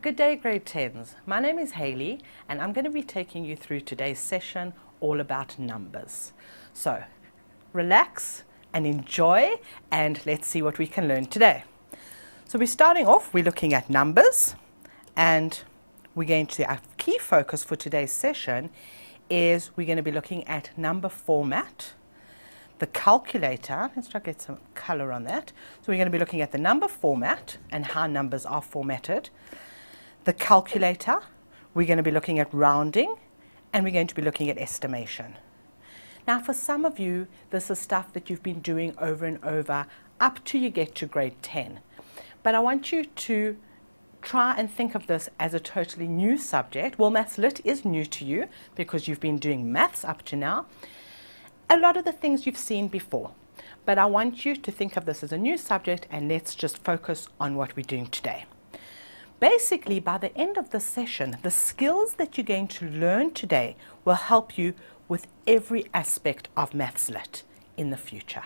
Good day, grade 10s. My name is Hayley and I'm going to be taking you through today's session all about numbers. So relax and enjoy, and let's see what we can learn today. So we're starting off, we're looking at numbers, and we're going to, our key focus for today's session is we're going to be looking at number format, the calculator. Let's try to get some color on that. So we're going to be looking at the number format and how numbers are formatted. The calculator, we're going to be looking at rounding, and we're going to be looking at estimation. Now for some of you, this is stuff that you've been doing over and over up to you get to grade 10. But I want you to try and think of this as a totally new subject. Well, Maths Lit is new to you because you've been doing maths up to now. A lot of the things you've seen before, but I want you to think of this as a new subject, and let's just focus on what we're doing today. Basically, by the end of the session, the skills that you're going to learn today will help you with every aspect of Maths Lit in the future.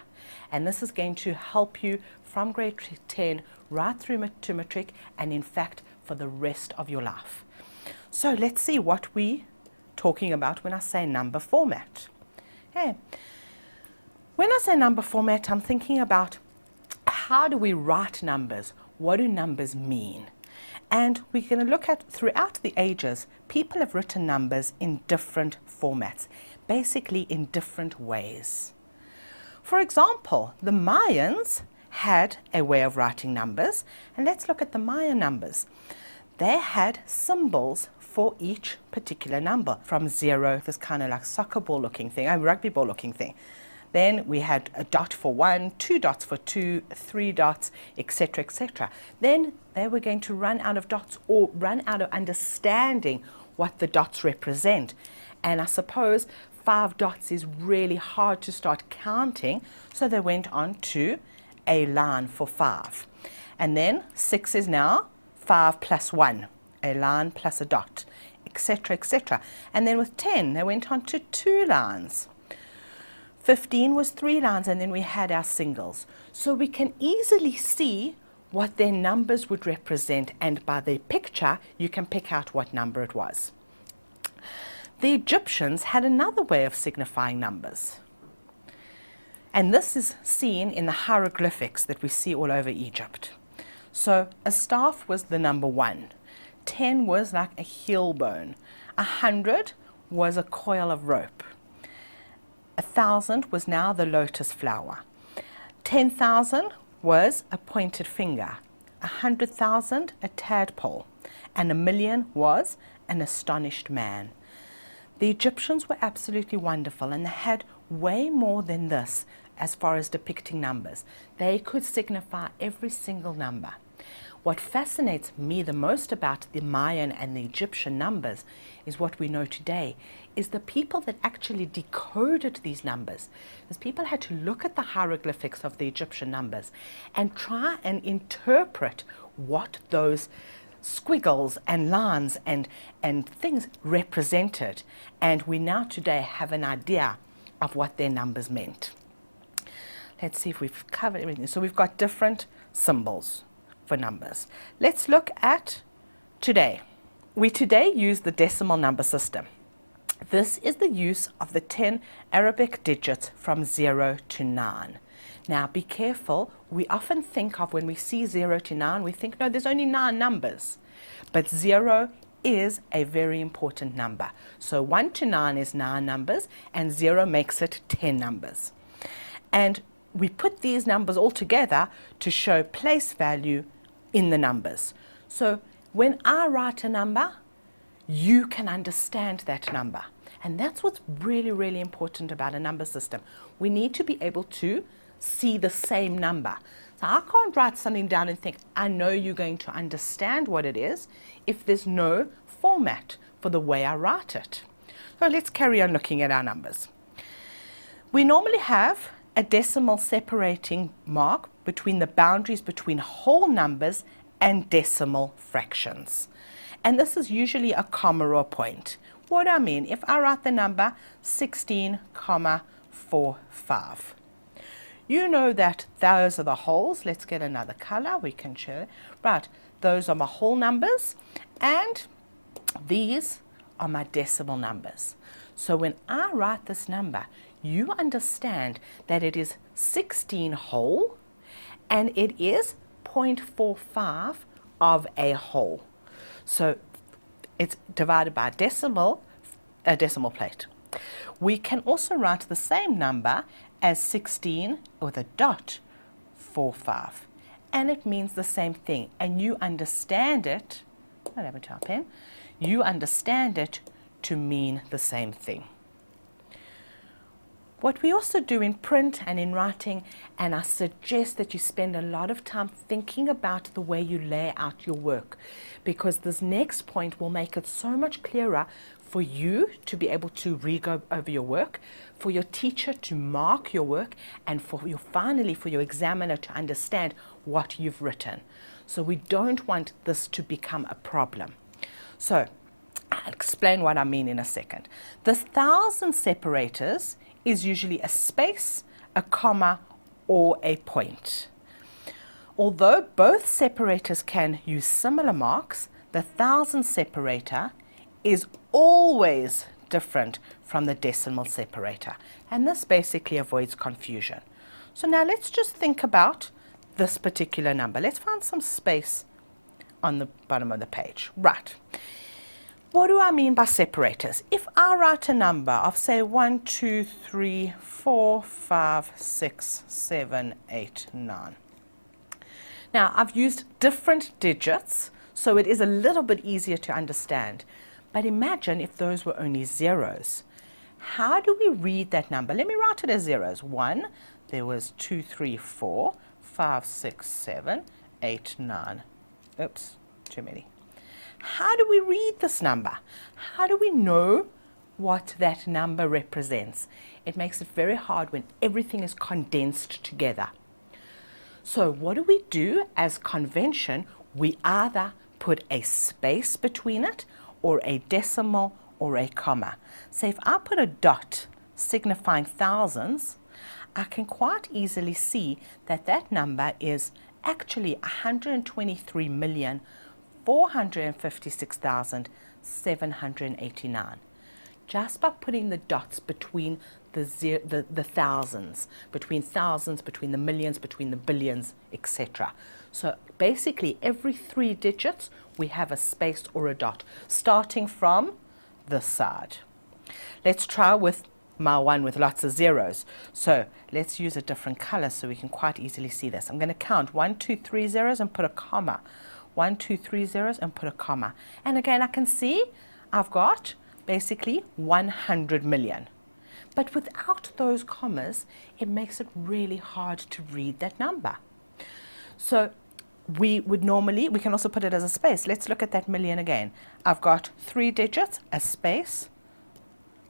And this is going to help you from grade 10 right through to matric, and in fact for the rest of your life. So let's see what we're talking about when I say number format. Okay. When I say number format, I'm thinking about how do we write numbers? What do numbers mean? And we're going to look at, throughout the ages, people have written numbers in different formats, basically in different ways. For example, the Mayans had a way of writing numbers, and let's look at the Mayan numbers. They had symbols for each particular number, from 0, this kind of like soccer ball looking thing, a rugby ball looking thing. Then we had a dot for 1, 2 dots for 2, 3 dots, etc., etc. Then they were going to run out of dots or run out of understanding what the dots represent. And I suppose 5 dots is really hard to start counting, so they went on to a line for 5. And then 6 is now 5 plus 1, a line plus a dot, etc., etc. And then with 10, they went on to 2 lines. 15 was 3 lines, and then we had our singles. So we can easily see what their numbers would represent, and by their picture, you can pick out what number it was. The Egyptians had another way of signifying numbers. And this is seen in the hieroglyphics that we see all over Egypt. So a staff was the number 1. 10 was like a heel bone. 100 was a coil of rope. 1,000 was now the lotus flower. 10,000 was a pointed finger. 100,000 a tadpole. And 1,000,000 was an astonished man. The Egyptians were absolutely wonderful, and they had way more than this as far as depicting numbers. They could signify every single number. What fascinates me the most about the Mayan and the Egyptian numbers is what we know today, is the people that actually decoded these numbers. Because people had to look at the hieroglyphics of the Egyptian numbers and try and interpret what those squiggles and lines and things represented. And we now today have an idea of what their numbers meant. Let's see if we've covered everything. So we've got different symbols for numbers. Let's look at today. We today use the decimal number system. This is the use of the 10 Arabic digits from 0 to 9. Now be careful, we often think of when we see 0 to 9, we think, no, there's only 9 numbers. But 0 is a very important number. So 1 to 9 is 9 numbers, and 0 makes it 10 numbers. And we put these numbers all together to show place value in the numbers. So when I write a number, you can understand that number. And that's what's really, really important about a number system. We need to be able to see the same number. So I can't write something down and think, I know you're going to understand what it is, if there's no format for the way I write it. So let's carry on looking at our numbers. We normally have a decimal separating mark between the boundaries between whole numbers and decimal fractions. And this is usually a comma or a point. What do I mean? If I write the number 16,45. You know that those are the holes. Let's get another color. We can show. Right. those are my whole numbers, and these are my decimal numbers. So when I write this number, you understand that it is 16 whole, and it is 0.45 of a whole. So it's divided by a decimal plate. We can also write the same number as 16 with a dot 45, and it means the same thing, and you understand it, I don't have a top pen, you understand it to mean the same thing. What we also do in print and in writing, and I suggest that you spend a lot of time thinking about the way you lay out your work, because this next point will make it so much clearer for you to be able to re-go over your work, for your teacher to mark your work, and finally for your examiner to understand what you've written. So we don't want this to become a problem. So I'll explain what I mean in a second. The 1,000 separators is usually a space, a comma, or a point. Although both separators can use similar marks, the 1,000 separator is always different from the decimal separator, and this basically avoids confusion. So now let's just think about this particular number. Let's find some space on the bottom of the page. Right. What do I mean by separators? If I write a number of, say, 1, 2, 3, 4, 5, 6, 7, 8, 9. Now, I've used different digits, so it is a little bit easier to understand. But imagine if those were only zeros. How do we read that number? Let me write it as zeros. 1, there was 2, 3, 4, 5, 6, 7, 8, 9. Oops, too many. How do we read this number? How do we know what that number represents? It makes it very hard when everything is condensed together. So what do we do as convention? We either put a space between it, or a decimal, or a comma. So if I put a dot signifying thousands, I can quite easily see that that number is actually 123,456,789. Just by putting the dots between the thousands, between the millions, between the billions, etc. So basically every 3 digits we have a space or a dot, starting from this side. Let's try with my one with lots of zeros. So let's use a different color so we can quite easily see this. I'm going to count 1, 2, 3 zeros and put a comma. 1, 2, 3 zeros and put a comma. And again, I can see I've got basically 100 million. But without those commas, it makes it really hard to read that number. So we can also put it as a space. Let's look at that million again. I've got 3 digits, a space,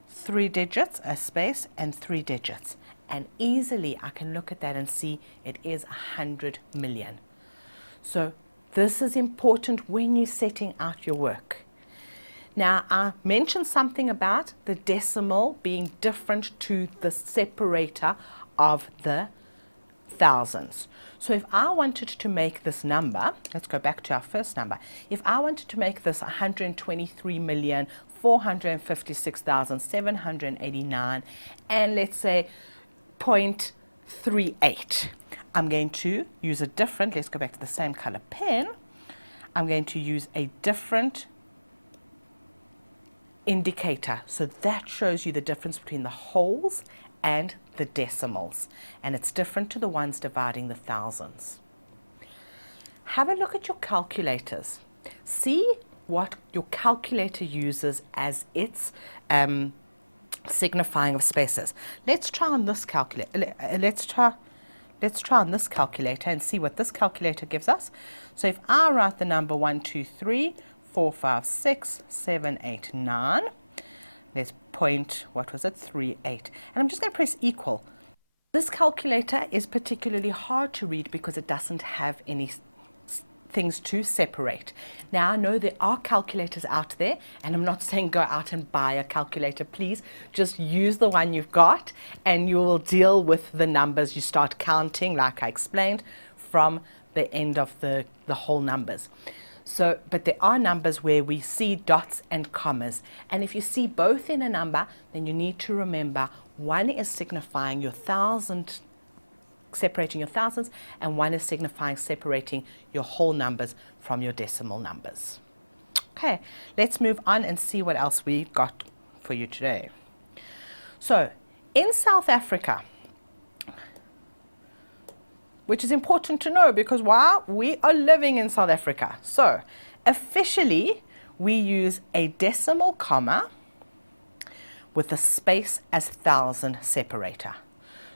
3 digits, a space, and 3 digits. And easily I can look at that and see it is 100 million. So this is important when you're setting out your work. Now, I mentioned something about the decimal being different to the separator of the thousands. So if I wanted to make this number, let's go back to our first number. If I wanted to make this 123,456,789 and let's say 0.38, I'm going to use a different, let's go back to the same color pen. I'm going to use a different indicator. So that shows you the difference between the wholes and the decimals, and it's different to the ones dividing the thousands. Have a look at your calculators. See what your calculator uses as its signifying of spaces. Let's try on this calculator. Let's try on this calculator and see what this calculator gives us. So if I write the number 1, 2, 3, 4, 5, 6, 7, 8, 9. Let's point, what was it, 3, 8. And I'm just going to press equal. This calculator is particularly hard to read because it doesn't have any things to separate. Now I know there are calculators out there, and I'm not saying go out and buy a calculator. Please just use the one you've got and you will deal with the numbers. You start counting, like I explained, from the end of the whole numbers. So, but there are numbers where we see dots and commas. And if you see both in a number, then you need to remember one is signifying your thousand, separating your thousands, and one is signifying separating your whole numbers from your decimal numbers. Okay, let's move on and see what else we got for you today. So, in South Africa, which is important to know because why? We are living in South Africa. So, officially, we use a decimal comma with a space as thousand separator.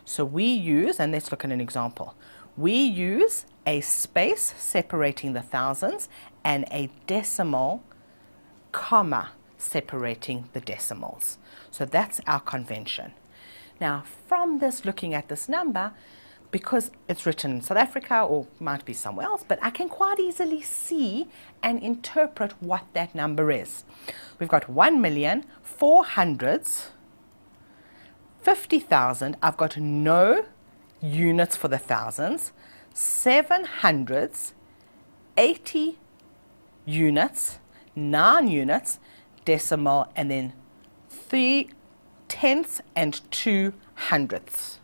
So we use, and let's look at an example. We use a space separating the thousands and a decimal comma separating the decimals. So that's our convention. Now, from this, looking at this number, because it's written in South Africa or might be somewhere else, but I can quite easily see and interpret what that number is. We've got 1,450,000. I've got no units for the thousands. 700s, 80 units, 9 units, decimal, and then 3 tenths and 2 hundredths.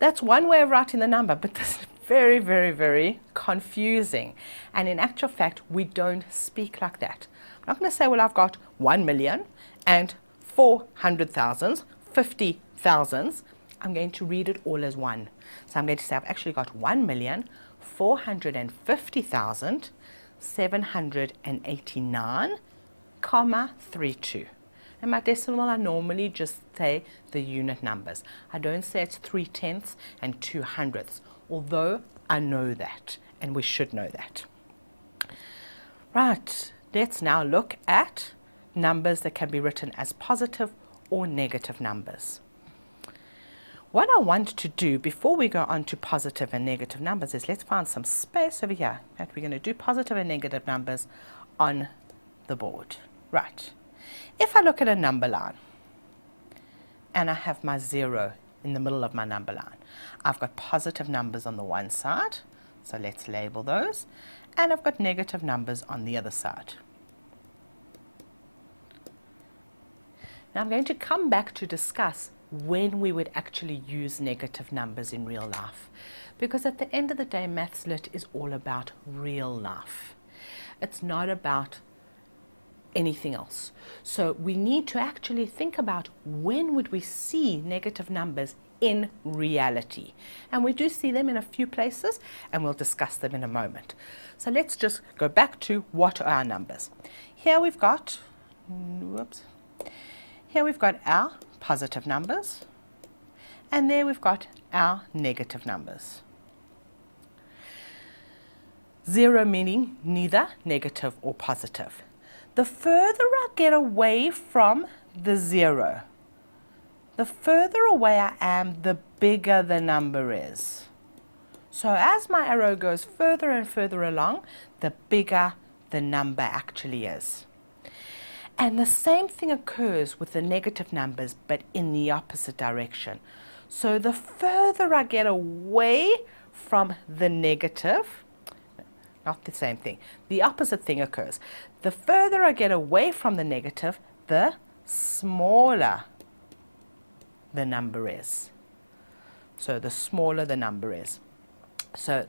That's one way of writing the number, but this is very, very, very confusing. And in actual fact, we don't speak like that. I'm not going to say, well, I've got 1 million and 400,000, 50,000. I'm going to read it all as one. So I'm going to say I've actually got 1,450,789,32. And my decimal, I normally just say the unit numbers. I don't say it's 3 tenths and 2 hundredths, although I know that, and we should know that. Right, let's now look at numbers that can be written as positive or negative numbers. What I want to do before we go on to positive and negative numbers is let's find some space over here that we're going to do positive and negative numbers on the board. Right. If I look at a number line and I have my 0 in the middle of my number line, I've got positive numbers on the one side, so let's label those, and I've got negative numbers on the other side. Now I'm going to come back to discuss when we would actually use negative numbers in real life, because at the end of the day, Maths Lit is all about real life. It's not about anything else. So we need to actually think about when would we see negative numbers in reality. And we do see them in a few places, and we'll discuss them in a moment. So let's just go back to what are our numbers. Here we've got, here we've got our positive numbers, and there we've got our negative numbers. 0 meaning neither negative or positive. The further I get away from the 0, the further away I am, the bigger the number is. So as my arrow goes further and further along, the bigger the number actually is. And the same thing occurs with the negative numbers, but in the opposite direction. So the further I get away from the negative, not the same thing, the opposite thing occurs. The further I get away from the negative, the smaller the number is. So the smaller the number is. So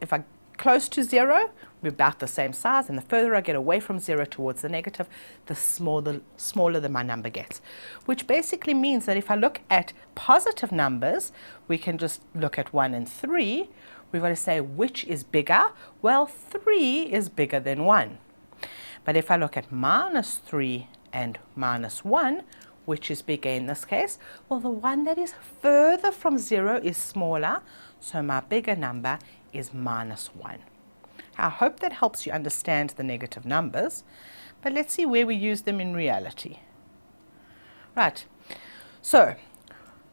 if I'm close to 0, we're about the same size, and the further I get away from 0 towards the negative, the smaller my number gets. Which basically means that if I look at positive numbers, we can just look at 1 and 3. We've got to say which is bigger. Well, 3 is bigger than 1. But if I look at -3 and -1, which is bigger in this case? Well, the one that is further from 0 is smaller, so my bigger number is -1. I hope that helps you understand the negative numbers, but let's see where we use them in reality. Right, so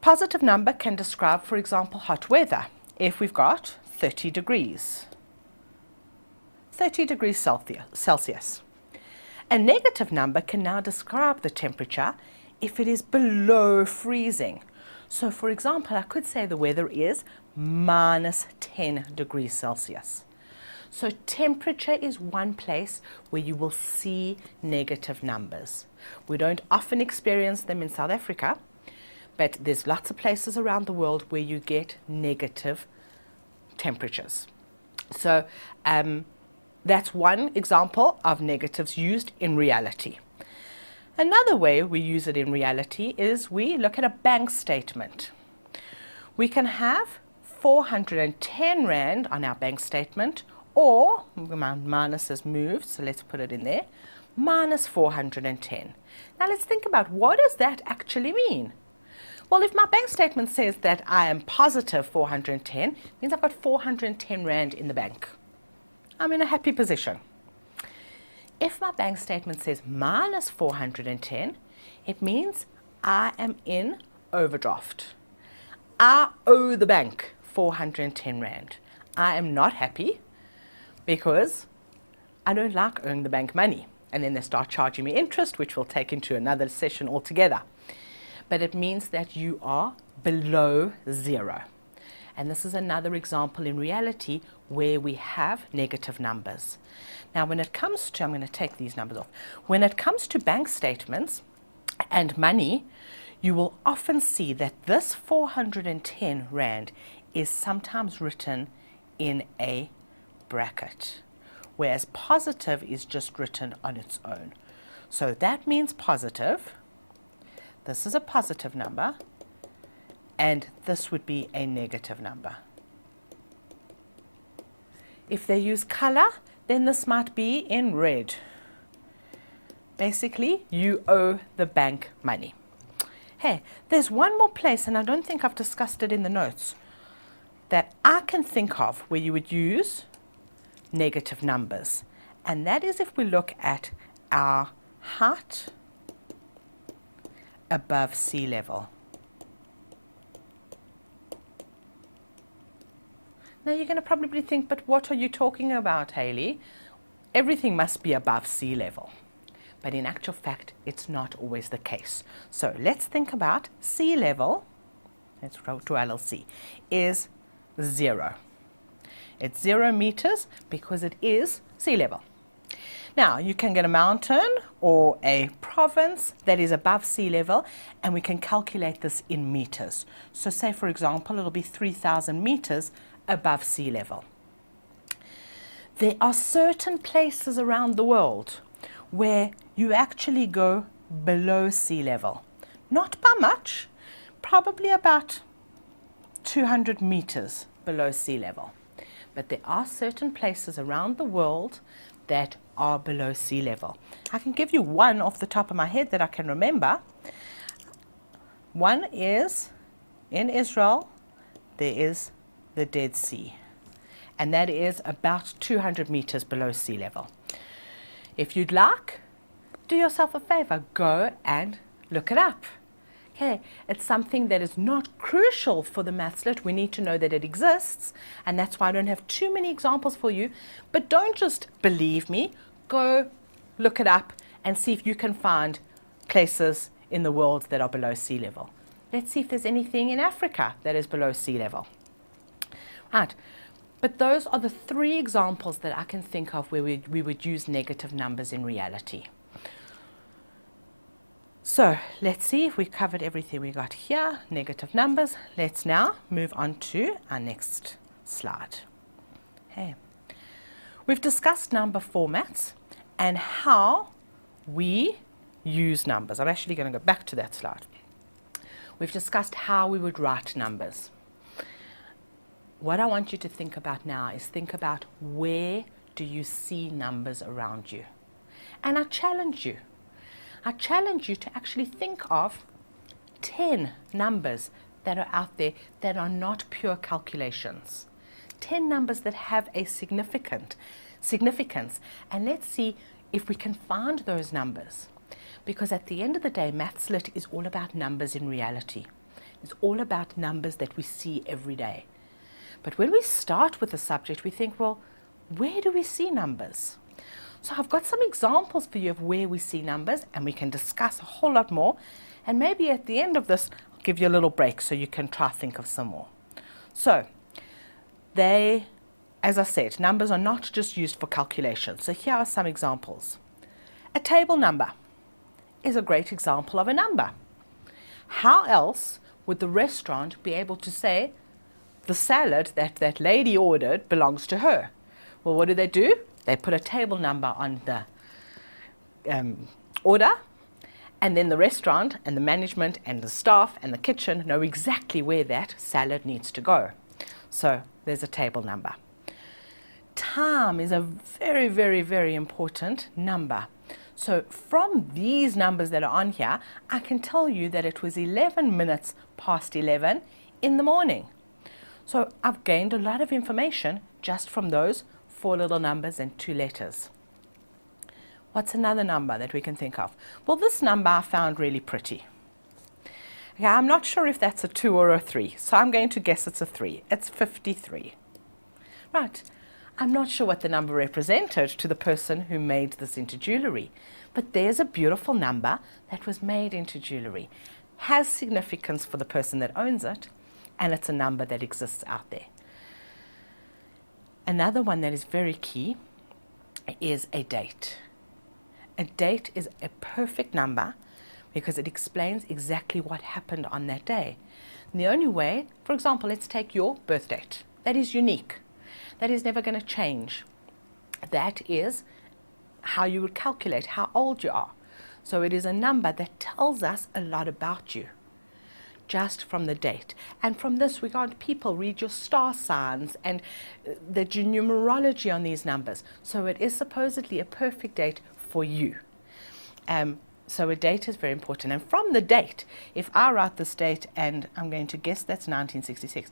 positive number can describe, for example, hot weather. If we've got 30 degrees Celsius. A negative number can now describe the temperature if it is below freezing. So for example, I could say the weather is minus 10 degrees Celsius. So temperature is one place where you will see negative numbers. We don't often experience them in South Africa, but there's lots of places around the world where you get negative temperatures. So that's one example of negatives used in reality. Another way we use it in reality is we look at a bank statement. We can have 410 Rand on our bank statement, or my minus has moved, so let's put it in there, minus 410. Now let's think about, what does that actually mean? Well, if my bank statement says that I am positive 410, it means I've got 410 Rand in the bank. I'm in a happy position. If my bank statement says minus 410, it means I am in overdraft. I owe the bank 410 Rand. I am not happy because I don't like owing the bank money. And then they start charging me interest, which we'll take into another session altogether. But it means that you are below zero. And this is another example in reality where we have negative numbers. Now when it comes to, I'm going to take these numbers off. When it comes to bank statements and money, you will often see that this 410 Rand is sometimes written in a bracket, whereas positive is just written on its own. So that means positive. This is a positive number, and this would be a negative number. If they use color, then this might be in red. Basically, you owe the bank money. Hey, there's one more place, and I don't think I've discussed it in the notes, that I can think of where you would use negative numbers. And that is if we look at our height above sea level. Now you're going to probably think, but what are you talking about, Hayley? Everything must be above sea level. But in actual fact, it's not always the case. So let's think about sea level, let's go to LLC, is 0. It's 0 meters because it is sea level. Now, you can get a mountain or a province that is above sea level, and we can calculate this in meters. So say, for example, it'll be 3,000 meters above sea level. There are certain places around the world where you actually go below sea level. Not by much, probably about 200 meters below sea level. But there are certain places around the world that are below sea level. I can give you one off the top of my head that I can remember. One is in Israel, there is the Dead Sea, and that is about 200 meters below sea level. If you'd like, do yourself a favor, go and look it up. Okay, it's something that is not crucial for the Mathslit. We need to know that it exists, and that's why I don't have too many examples for you. But don't just believe me. Go look it up and see if you can find places in the world that are below sea level. Let's see if there's anything in Africa that is below sea level. Right, but those are the 3 examples that I can think of where we would use negative numbers in reality. So let's see if we covered everything we got here, negative numbers. Let's now move on to our next slide. Okay. We've discussed number formats and how we use numbers. I'm actually going to go back to that slide. We've discussed how we would write numbers. What I want you to think about now is think about, where do you see numbers around you? And I challenge you to actually think of 10 numbers that are out there that are not pure calculations. 10 numbers that have a significance. And let's see if we can find those numbers. Because at the end of the day, Mathslit is all about numbers in reality. It's all about numbers that we see every day. But when we start with a subject, we think, well, where do we see numbers? So I've got some examples for you of where we see numbers, and we can discuss a whole lot more. And maybe at the end of this, I'll give you a little break so you can try think of some more. So they, as I said, numbers are not just used for calculation. So here are some examples. A table number is a great example of a number. How else would the restaurant be able to say the salad that lady ordered belongs to her? Well, what do? They put a table number on the order, and then the restaurant and the management and the staff and the kitchen know exactly where that salad needs to go. So there's a table number. Time is a very, very, very important number. So from these numbers that are on here, I can tell you that it was 11 minutes past 11 in the morning. So I've gained a lot of information just from those 4 little numbers and 2 letters. What's another number that we can think of? Well, this number I found really pretty. Okay, I'm not sure if that's a 2 or a 3, so I'm going to guess it's a 3. It's 53. Right. I'm not sure what the number represented to the person who made this into jewellery, but there's a beautiful number that was made into jewellery. Has significance for the person that owns it, and it's a number that exists out there. Another one that is very key is a date. A date is a perfect number because it explains exactly what happened on that day. And the only way, for example, let's take your birth date. That is unique. That is never going to change. That is how you would calculate how old you are. So it is a number that tells us a lot about you, just from the date. And from this regard, people read your star signs and the numerology on these numbers. So it is supposedly a perfect date for you. So a date is very important. And from the date, if I write this date, and I'm going to guess that's 1966,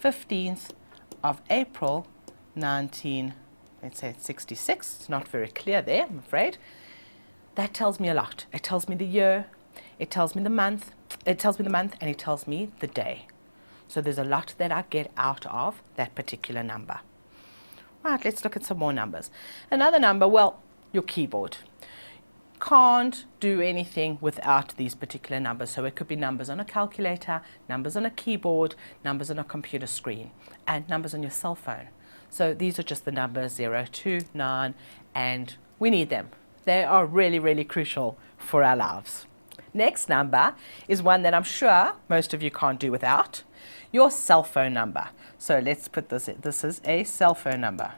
15th of April, 1966, it's not very clear there, I'm afraid. That tells me a lot. It tells me the year, it tells me the month, and it tells me the day. So there's a lot that I get out of that particular number. Right, let's look at some more numbers. Another number, well, your keyboard. Can't do anything without these particular numbers. So it could be numbers on a calculator, numbers on a keyboard, numbers on a computer screen, and numbers on your cell phone. So these are just the numbers 0, 2, 9, and we need them. They are really, really crucial for our lives. Next number is one that I'm sure most of you can't do without, your cell phone number. So let's put this in. This is a cell phone number.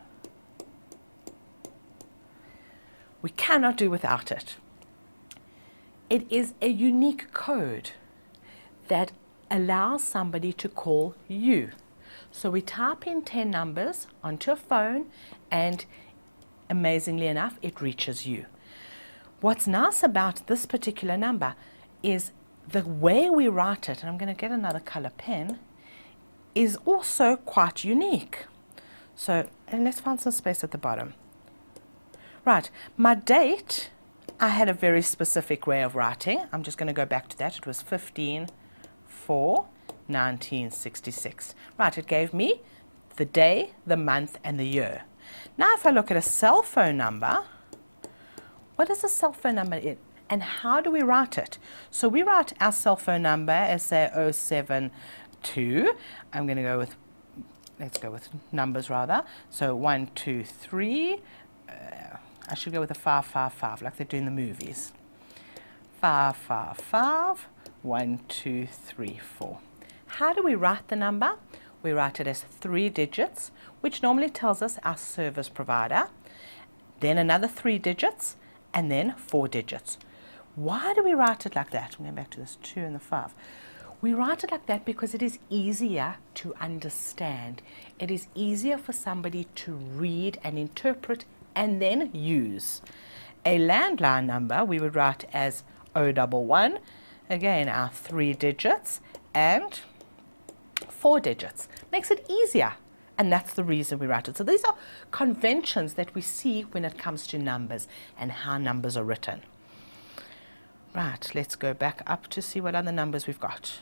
We cannot do without it. It is a unique code that allows somebody to call you. So we type in 10 numbers onto a phone, and amazingly enough, it reaches you. What's nice about this particular number is the way we write it, and I'm going to get another color pen, is also quite unique. So, and let's find some space at the bottom. Right, my date, I had a very specific way of writing. I'm just going to go back to that. It was 15/4/1966. Right, it gave me the day, the month, and the year. Now, if I look at a cell phone number, what is a cell phone number in, and how do we write it? So we write our cell phone number as, say, 072. I'm going to go with, let's go with numbers rather. So 1, 2, 3. I should go with a 555, like they do in the movies. 555, 1, 2, 3, 4. How do we write the number? We write it as 3 digits, which normally tells us our service provider, then another 3 digits, and then 4 digits. Why do we write it like that? I'm going back to this 2 and the 5. We write it like that because it is easier to understand. It is easier for somebody to read and interpret and then use. A landline number we would write as 011, again our 3 digits and 4 digits. Makes it easier, and that's the reason we write it. So these are conventions that we see when it comes to numbers and how numbers are written. Right, let's go back up to see what other numbers we've got.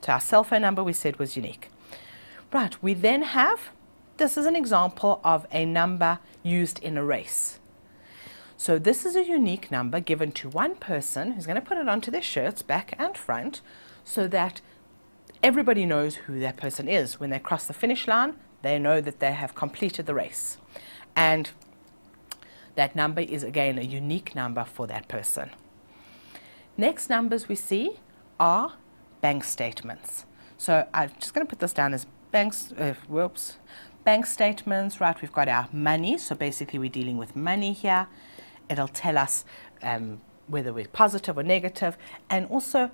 So our cell phone number we said was unique. Right, we then have, this is an example of a number used in a race. So this is a unique number given to one person who's going to put it onto their shirts, back and front, so that everybody knows who that person is. When they cross the finish line, they know that they have completed the race. And that number is, again, a unique number for that person. Next numbers we see are bank statements. So I'm just going to put this down as bank statements, right? We've got our money. So basically we're dealing with money here. It'll tell us whether we're positive or negative, and also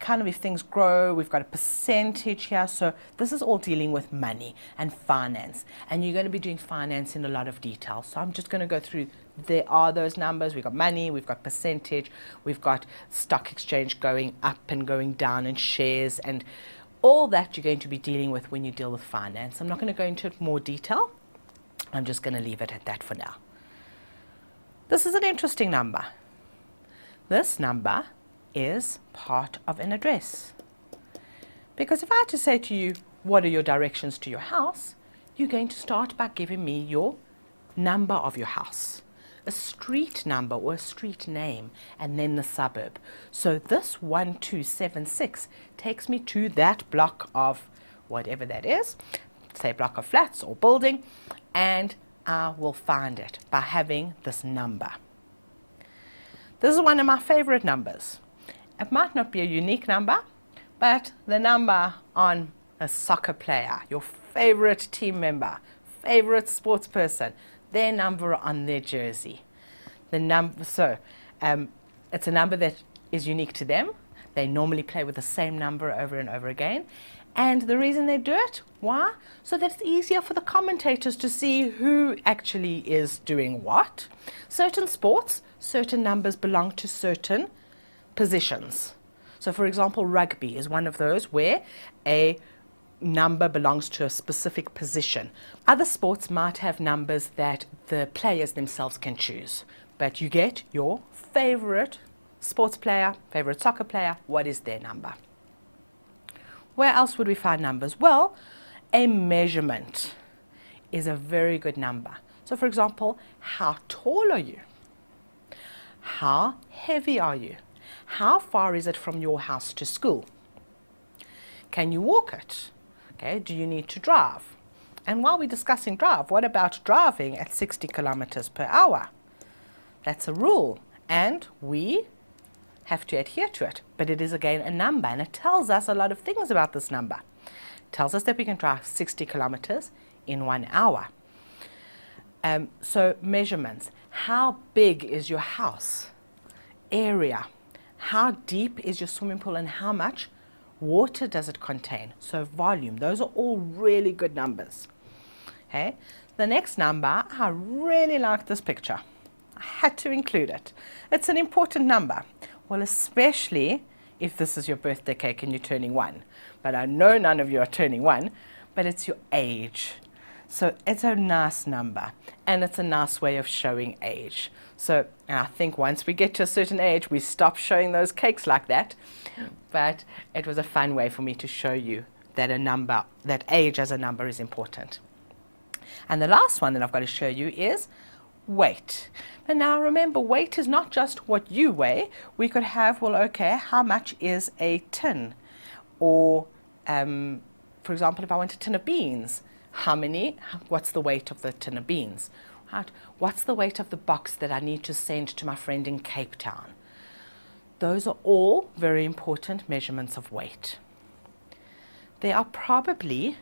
kind of if things grow, we've got a percentage here. So this is all dealing with money and finance, and you're going to be doing finance in a lot of detail. So I'm just going to go through, there are those numbers. We've got money, we've got percentage, we've got stock exchange going up and going down, and shares, and all that you're going to be dealing with when you deal with finance. I'm not going to go into more detail. I'm just going to leave it at that for now. This is an interesting number. This number is part of an address. Because if I had to say to you, what are your directions to your house, you're going to start by giving me your number of your house, a street number or a street name, and then the suburb. So this 1276 takes me to that block of whatever that is, say block of flats or building, and I will find it by having this number. This is one of my favorite numbers. It might not be a unique number, but the number on a soccer player, your favorite team member, favorite sports person, their number on their jersey. The number, so it's a number that is unique to them. They normally play with the same number over and over again. And the reason they do it, why? So that it's easier for the commentators to see who actually is doing what. Certain sports, certain numbers belong to certain positions. So for example, rugby is one of those where a number belongs to a specific position. Other sports might have numbers that the players themselves can choose, but you get your favorite sports player, favorite soccer player, what is their number? Where else would we find numbers? Well, a measurement is a very good number. So for example, how tall are you? How heavy are you? How far is it from your house to school? Can you walk it? Okay, do you need to drive? And while we're discussing drive, what about driving at 60 kilometers per hour? That's a rule, and we have to adhere to it. But it is again a number, and it tells us a lot of things about this number. It tells us that we can drive 60 kilometers in 1 hour. So measurements. How big is your house? Area. How deep is your swimming pool, and how much water does it contain? So volume. Those are all really good numbers. Okay. The next number, I really like this picture. I had to include it. It's an important number. Well, especially if this is your birthday cake and you're turning 1. But I know none of you are turning 1, but it's your age. So it's a nice number, and it's a nice way of showing age. So I think once we get to a certain age, we stop showing those cakes like that. But it was a fun way for me to show you that a number, that age as a number is important. And the last one that I've got to show you is weight. And now remember, weight is not just what you weigh. We could have, well, okay, how much is a tin? Or, for example, if I want a tin of beans, what's the weight of the tin of beans? Right? What's the weight of the box that I need to send to my friend in Cape Town? Those are all very important measurements of weight. There are probably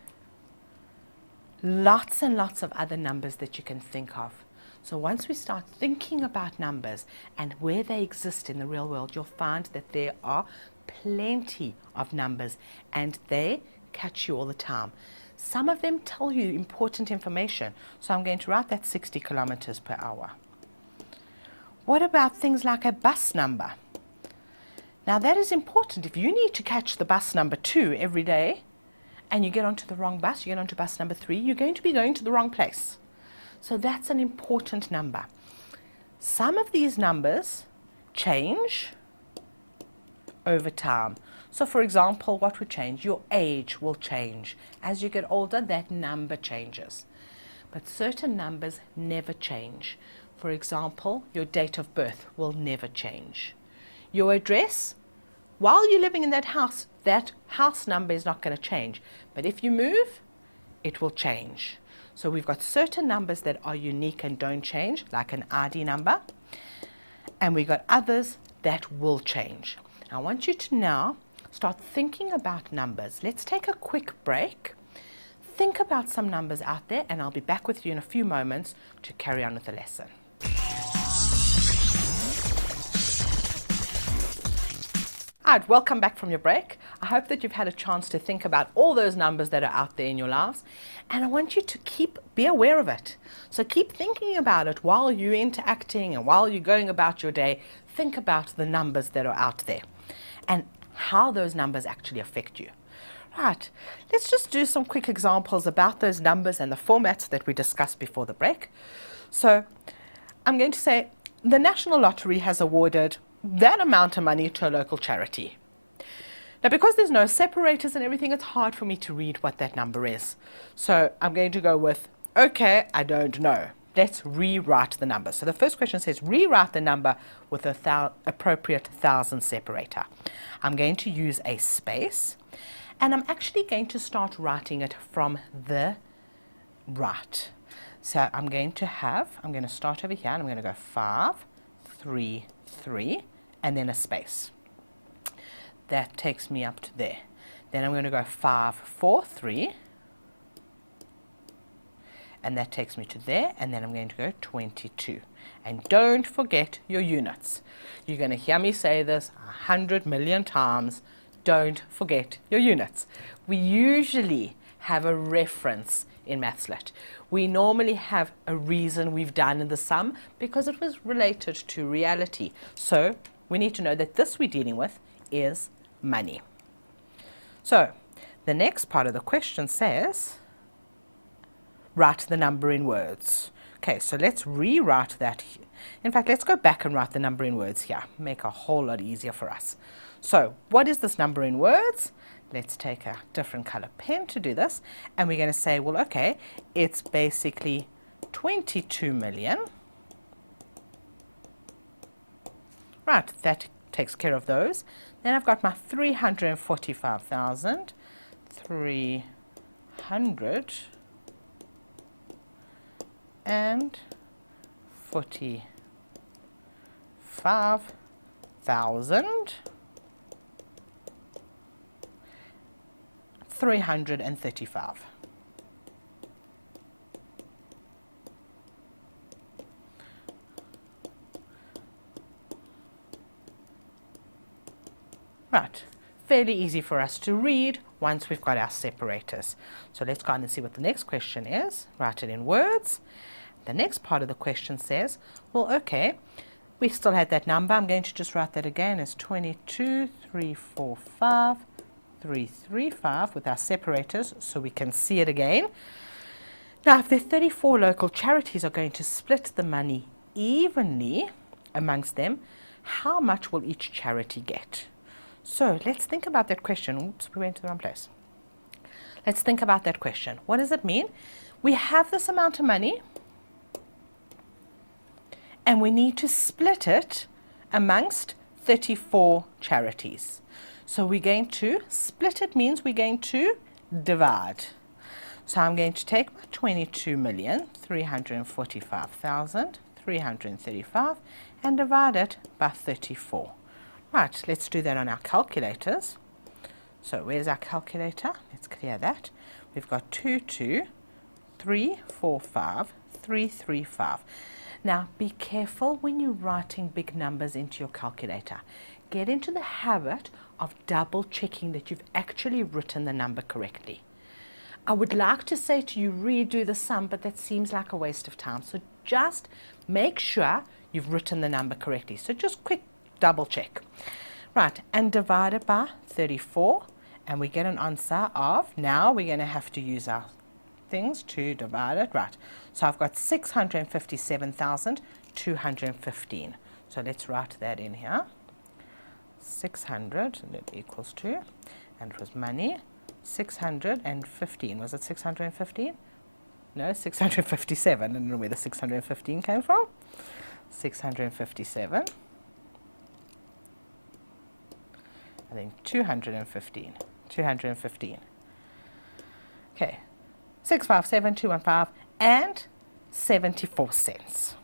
lots and lots of other numbers that you can think of. So once we start thinking about numbers and where they exist in the real world, you'll find that there are plenty of numbers, and they catch you all the time. Some of them tell you important information. So I'm going to write that 60 kilometers per hour. What about things like a bus number? Now that is important. If you need to catch the bus number 2 every day and you get onto the wrong bus, you get onto bus number 3, you're going to be going to the wrong place. So that's an important number. Some of these numbers change over time. So for example, what would change? Your age will change. As you get older, that number changes. But certain numbers never change. For For example, your date of birth will never change. Your address, while you're living in that house number is not going to change. But if you move, it will change. So we've got certain numbers that are unique and don't change, like an ID number. And we've got others that will change. I want you to now start thinking about numbers. Let's take a quick break. Think about some numbers out there, and I'll be back with you in a few moments to carry on with the lesson. All right, welcome back from your break. I hope that you've had a chance to think about all those numbers that are out there in your lives, and I want you to be aware of it. So keep thinking about it while you're interacting and while you're going about your day. Think about the numbers that are out there and how those numbers actually affect you. Right, let's just do some quick examples about those numbers and the formats that we discussed before the break. So I'm going to say the National Lottery has awarded that amount of money to a local charity. Now, because there's no separators and everything, it's hard for me to read what that number is. So I'm going to go with, okay, I don't know. Let's rewrite the number. So the first question says, rewrite the number with an appropriate thousand separator. I'm going to use a space, and I'm actually going to start writing it from the right. So I'm going to start over here, and I'm going to go 5, 3, 3, and then a space. That takes me up to there. Then I'm going to go 5, 4, 3, and that takes me to there, and then I'm going to go 22. And don't forget your units. You're going to hear me say this 100 million times. Don't forget your units. We usually have a reference in MathsLit. We normally have a reason we've done in the sum because it was related to reality. So we need to know that this we're dealing with is money. So the next part of the question says, write the number in words. Okay, so let's rewrite that. In fact, let's go back and write the number in words here. Make a whole lot easier for us. So what is this number in words? Let's take a different color pen to do this. And we're going to say, well, okay, it's basically 22 million. Right, that takes care of those. Then I've got my 345,000. 345,000. 335. Right, fairly easy for us to read once we've got our separators. So let's go on and see what the next question is. Write it in words. The next part of the question says, well, okay, we still had that number. I'm going to just write that again as 22,345,335 with our separators so we can see it again. Now, if the 34 local charities are going to split the money evenly amongst them, how much will each charity get? So let's think about that question. Oops, we went to the wrong place. Let's think about that question. What does it mean? We have this amount of money and we need to split it amongst 34 charities. So we're going to split it means we're going to divide. So I'm going to take my 22,345,335 and divide it by 34. Right, let's do that on our calculators. So where's our calculator? Let's clear that. We've got 22,345,335. Now be careful when you're writing big numbers into your calculator. Get into the habit of double checking that you've actually written the number correctly. I would like to say to you, redo the sum, but that seems like a waste of time. So just make sure you've written the number correctly. So just quick double check. Right, and divide it by 34, and we get an answer of, now we're going to have to use our things to divide it. Right, so I've got 657,215. So let's write that in here. 600, and it equals to, and it was money, 615. Was it 615? No, 657. I don't know where the 615 came from. 657, and then 215. Okay, 657, 215, and 74 cents.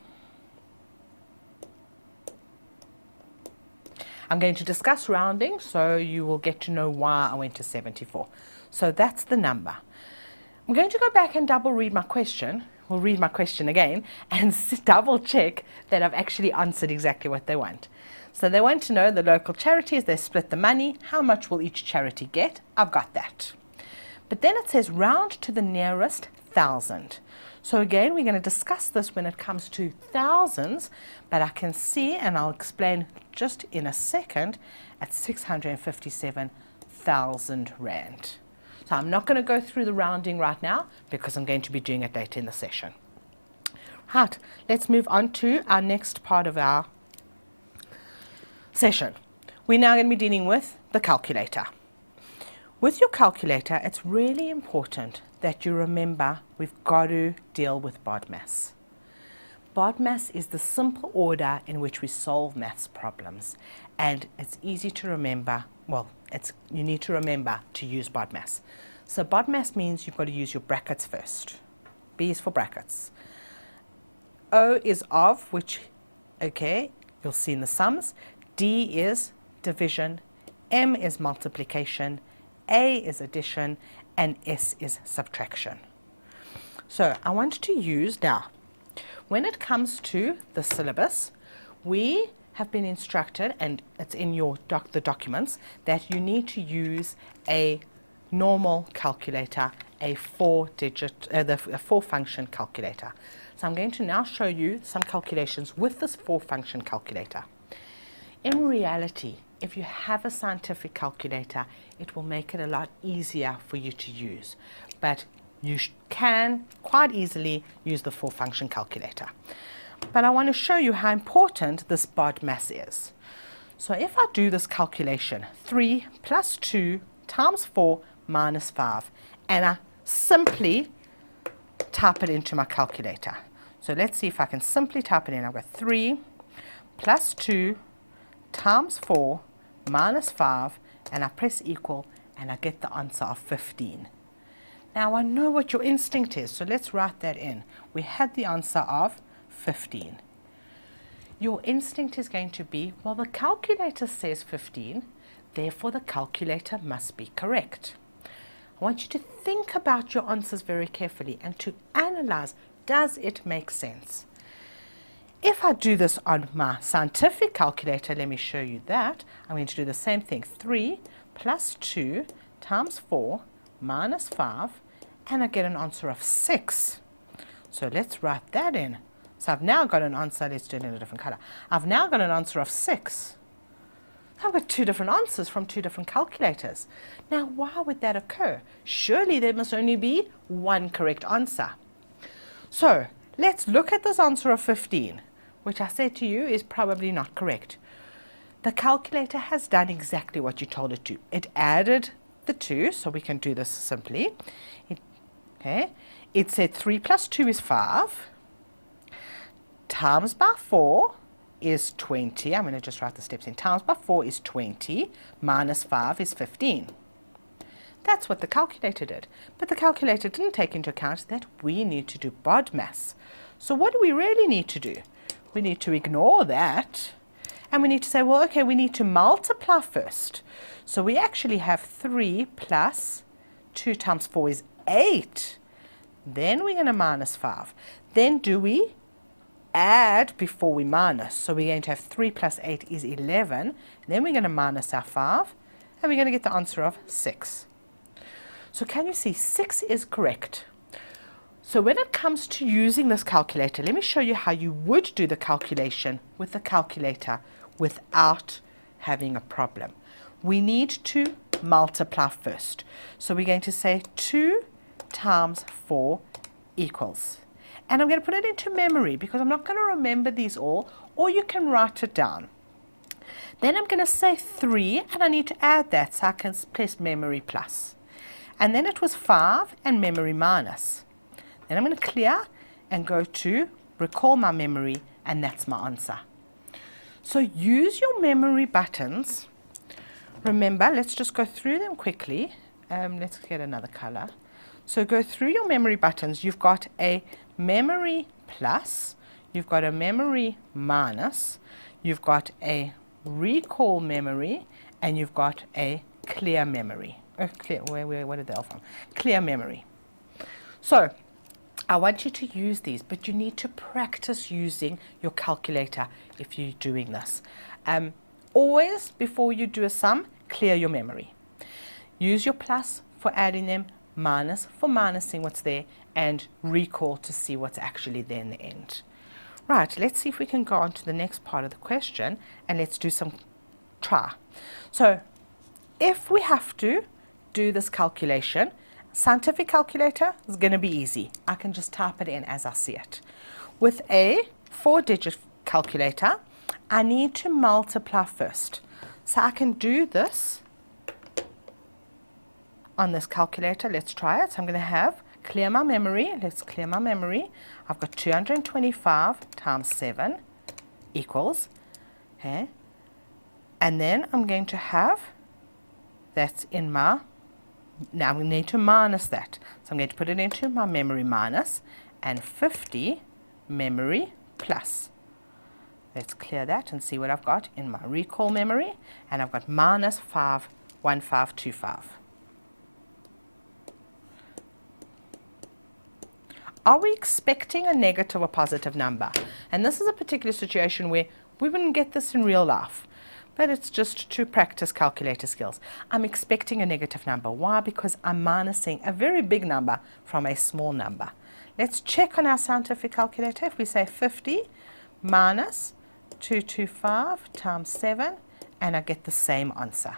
I'm going to discuss rounding, so you will get to know why I went to 74. So that's the number. I'm going to go back and double read my question. We'll read my question again and double check that I've actually answered exactly what they want. So they want to know the local charities, they split the money, how much will each charity get? I've got that. But then it says round to the nearest 1,000. So again, we're going to discuss this when it comes to thousands, but I can see, and I'll explain just in a second, at 657,000 Rand. So I'm not going to go through the rounding right now because I'm going to be doing it later in the session. Right, let's move on to our next part of our session. We're now going to be dealing with the calculator. With your calculator, it's really important that you remember we've got to deal with BODMAS. BODMAS is the simple order in which we solve maths problems, and it's easy to remember. Well, you need to remember to use BODMAS. So BODMAS means you've got to use your brackets first. B is for brackets. O is of, which, okay, you'll see in the sums. D is division. M is multiplication. A is addition. And S is subtraction. So I want to use now, when it comes to the syllabus, we have been instructed, and it's in your the documents, that you need to use a normal calculator, a four-function calculator. So I'm going to now show you some calculations with this four-function calculator. In reality, if you have a scientific calculator, it will make it a lot easier for you to use. But you can quite easily use the four-function calculator. But I want to show you how important this BODMAS is. So if I do this calculation, 3 plus 2 times 4 minus 5, and I simply type it into my calculator. So let's see if I can simply type it in. I've got 3 plus 2 times 4 minus 5, and I press equal, and I get the answer of 15. Now I know what your instinct is, so let's write that in. We had the answer of 15. Your instinct is going to be, well, the calculator says 15, therefore the calculator must be correct. I want you to think about your answers very carefully and to analyze, does it make sense? If I do this on my scientific calculator, let me show you that. I'm going to do the same thing. 3 plus 2 times 4 minus 5, and I get an answer of 6. So let's write that in. So I've now got an answer, let's do it in a different color. I've now got an answer of 6. I've got two different answers from two different calculators. Now, why would that occur? Surely there must only be one correct answer. So let's look at this answer of 15, which I said to you is probably not correct. The calculator has done exactly what you told it to. It added the 2, so we can do this simply. It said 3 plus 2 is 5, times by 4 is 20. I'm going to just write the steps in. Times by 4 is 20, minus 5 is 15. That's what the calculator did. But the calculator didn't take into account that we need to do BODMAS. So what do we really need to do? We need to ignore that, and we need to say, well, okay, we need to multiply first. So we actually have 3 plus 2 times 4 is 8. Then we're going to minus 5. Then do we add before we minus? So we're going to have 3 plus 8 is 11. Then we're going to minus our 5, and we're going to get the answer of 6. So can you see 6 is correct? So when it comes to using this calculator, let me show you how you would do the calculation with the calculator without having a problem. We need to multiply first. So we're going to say 2 times 4 equals. And I'm going to put it into memory because I'm not going to remember these all, or you can write it down. Then I'm going to say 3, and I need to add that, so I can press memory plus. And then it was 5 and memory minus. Then I'm going to clear and go to recall my memory and that's my answer. So use your memory buttons. Remember, let's just go through them quickly. Let's get another color. So go through your memory buttons. You've got a memory plus, you've got a memory minus, you've got a recall memory, and you've got a clear memory. Where did they all from? Clear memory. So I want you to use these, but you need to practice using your calculator if you're doing this. Always, before you do a sum, clear your memory. Use your plus for adding them, minus for minusing what's there, and recall to see what's actually there in the end. Right, let's see if we can go on to the next part of the question, and let's do some try. So if we have to do this calculation, scientific calculator is going to be easy. I can just type it in as I see it. With a 4-digit calculator, I need to multiply first. So I can do this on this calculator. Let's try it. So I'm going to have, clear my memory. Let's clear my memory. I've got 225 times 7 equals, okay, and then I'm going to have, that's in my, now I'm going to need to minus that. So I'm going to put it into my memory minus, and 50 memory plus. Let's clear that and see what I've got in my recall memory, and I've got minus 51525. Are we expecting a negative or positive number? And this is a particular situation where we wouldn't get this in real life, but it's just to practice calculator skills. I'm expecting a negative number. Why? Because I'm minusing a very big number from a small number. Let's check on our scientific calculator. If we say 50 minus 225 times 7, and I get the same answer.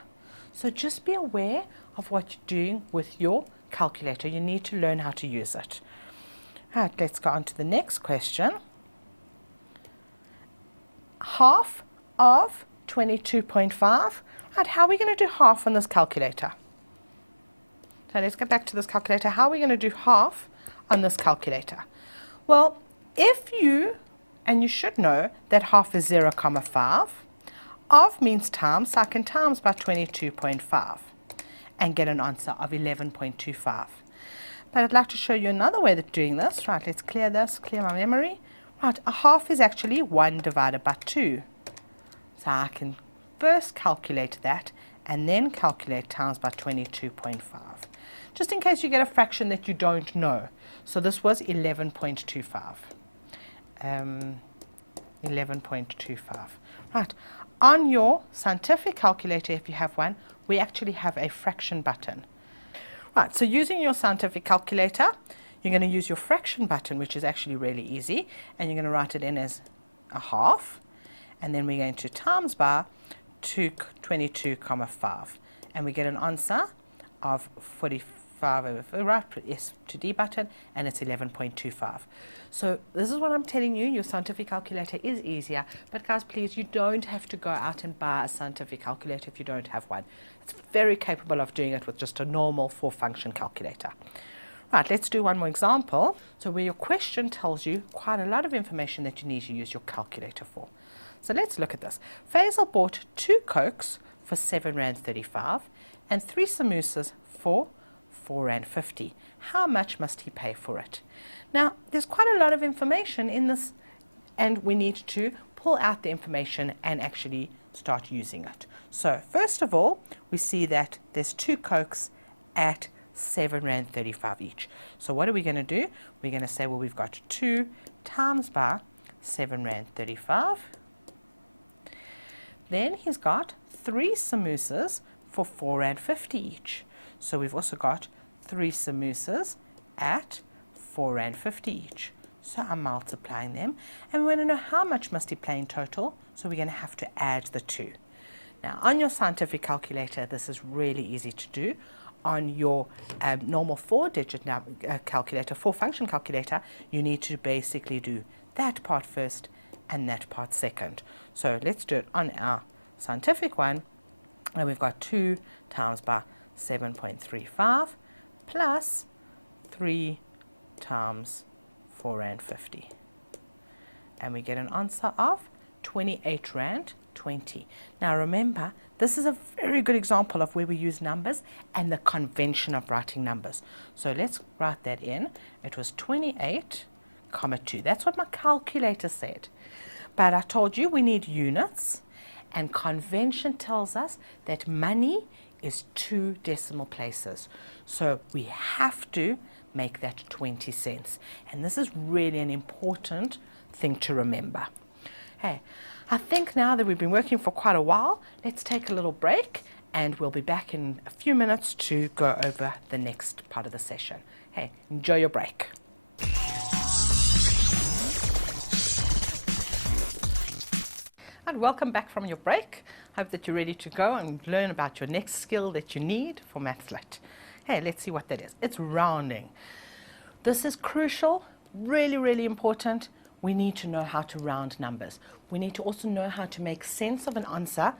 So just be aware of what you're doing with your calculator. You need to learn how to use it. Right, let's go on to the next question. Half of 22.5. Right, how are we going to do half on this calculator? So let's get back to this calculator. How are we going to do half on this calculator? Well, if you, and you should know that half is 0,5. Of means times, so I can times by 22.5 and get an answer of 11.25. But I'd like to show you another way of doing this. Right, let's clear this, clear my memory. Right, a half is actually 1 divided by 2. So I can first calculate that and then calculate times by 22.5. Just in case you get a fraction that you don't know. So this was 11.25. 11.25. Right, on your scientific calculator, if you have one, we actually have a fraction button. Right, so using your scientific calculator, you're going to use your fraction button, which is actually really easy, and you're going to write it in as a half, and then we're going to times by 22.5, and we get an answer of 45 over 4, right, yes, to D button, and it's 11.25. So this is what I'm telling you, your scientific calculator is easier, but guys, please, you don't have to go out and buy a scientific calculator if you don't have one. It's very capable of doing it with just a normal 4-function calculator. Right, let's do one more example. So where your question tells you quite a lot of information that you need to use your calculator for. So let's look at this. Faisal bought 2 Cokes for R7.35 and 3 samosas for R4.50. How much must he pay for it? Now, there's quite a lot of information in this, and we need to pull out the information and actually start using it. So first of all, we see that there's 2 Cokes at R7.35 each. So what are we going to do? We're going to say, well, we've got 2 times by R7.35. Then he's got 3 samosas for R4.50 each. So we've also got 3 samosas at R4.50 each. So I'm multiplying them, and we want to know how much must he pay in total, so we're going to have to add the 2. Now, on your scientific calculator, this is really easy to do. On your normal 4-digit calculator, 4-function calculator, you need to basically do that part first and that part second. So let's do it on our scientific one, and we've got 2 times by 7.35 plus 3 times R4.50. and we get an answer of 28 Rand 20. Now remember, this is a very good example of where we use numbers and the convention of writing numbers. So let's write that in. It was 28,2. That's what my calculator said. But I told you we need units, and convention tells us that money is 2 decimal places. So we have to make that 20 cents. And this is really an important thing to remember. Hey, I think now that we've been working for quite a while, let's take a little break and we'll be back in a few minutes to go over the next part of the session. Hey, enjoy your break. And welcome back from your break. Hope that you're ready to go and learn about your next skill that you need for Maths Lit. Hey, let's see what that is. It's rounding. This is crucial, really, really important. We need to know how to round numbers. We need to also know how to make sense of an answer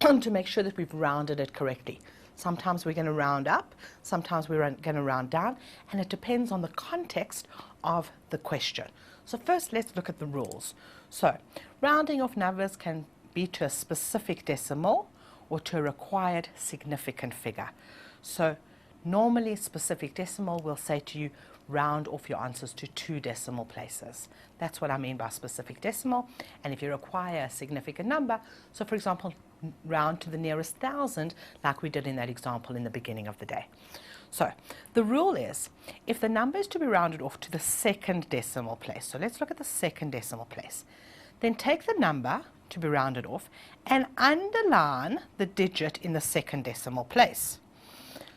to make sure that we've rounded it correctly. Sometimes we're going to round up, sometimes we're going to round down, and it depends on the context of the question. So first, let's look at the rules. So, rounding of numbers can be to a specific decimal or to a required significant figure. So, normally specific decimal will say to you, round off your answers to 2 decimal places. That's what I mean by specific decimal. And if you require a significant number, so for example, round to the nearest 1,000, like we did in that example in the beginning of the day. So the rule is, if the number is to be rounded off to the 2nd decimal place, so let's look at the 2nd decimal place, then take the number to be rounded off and underline the digit in the 2nd decimal place.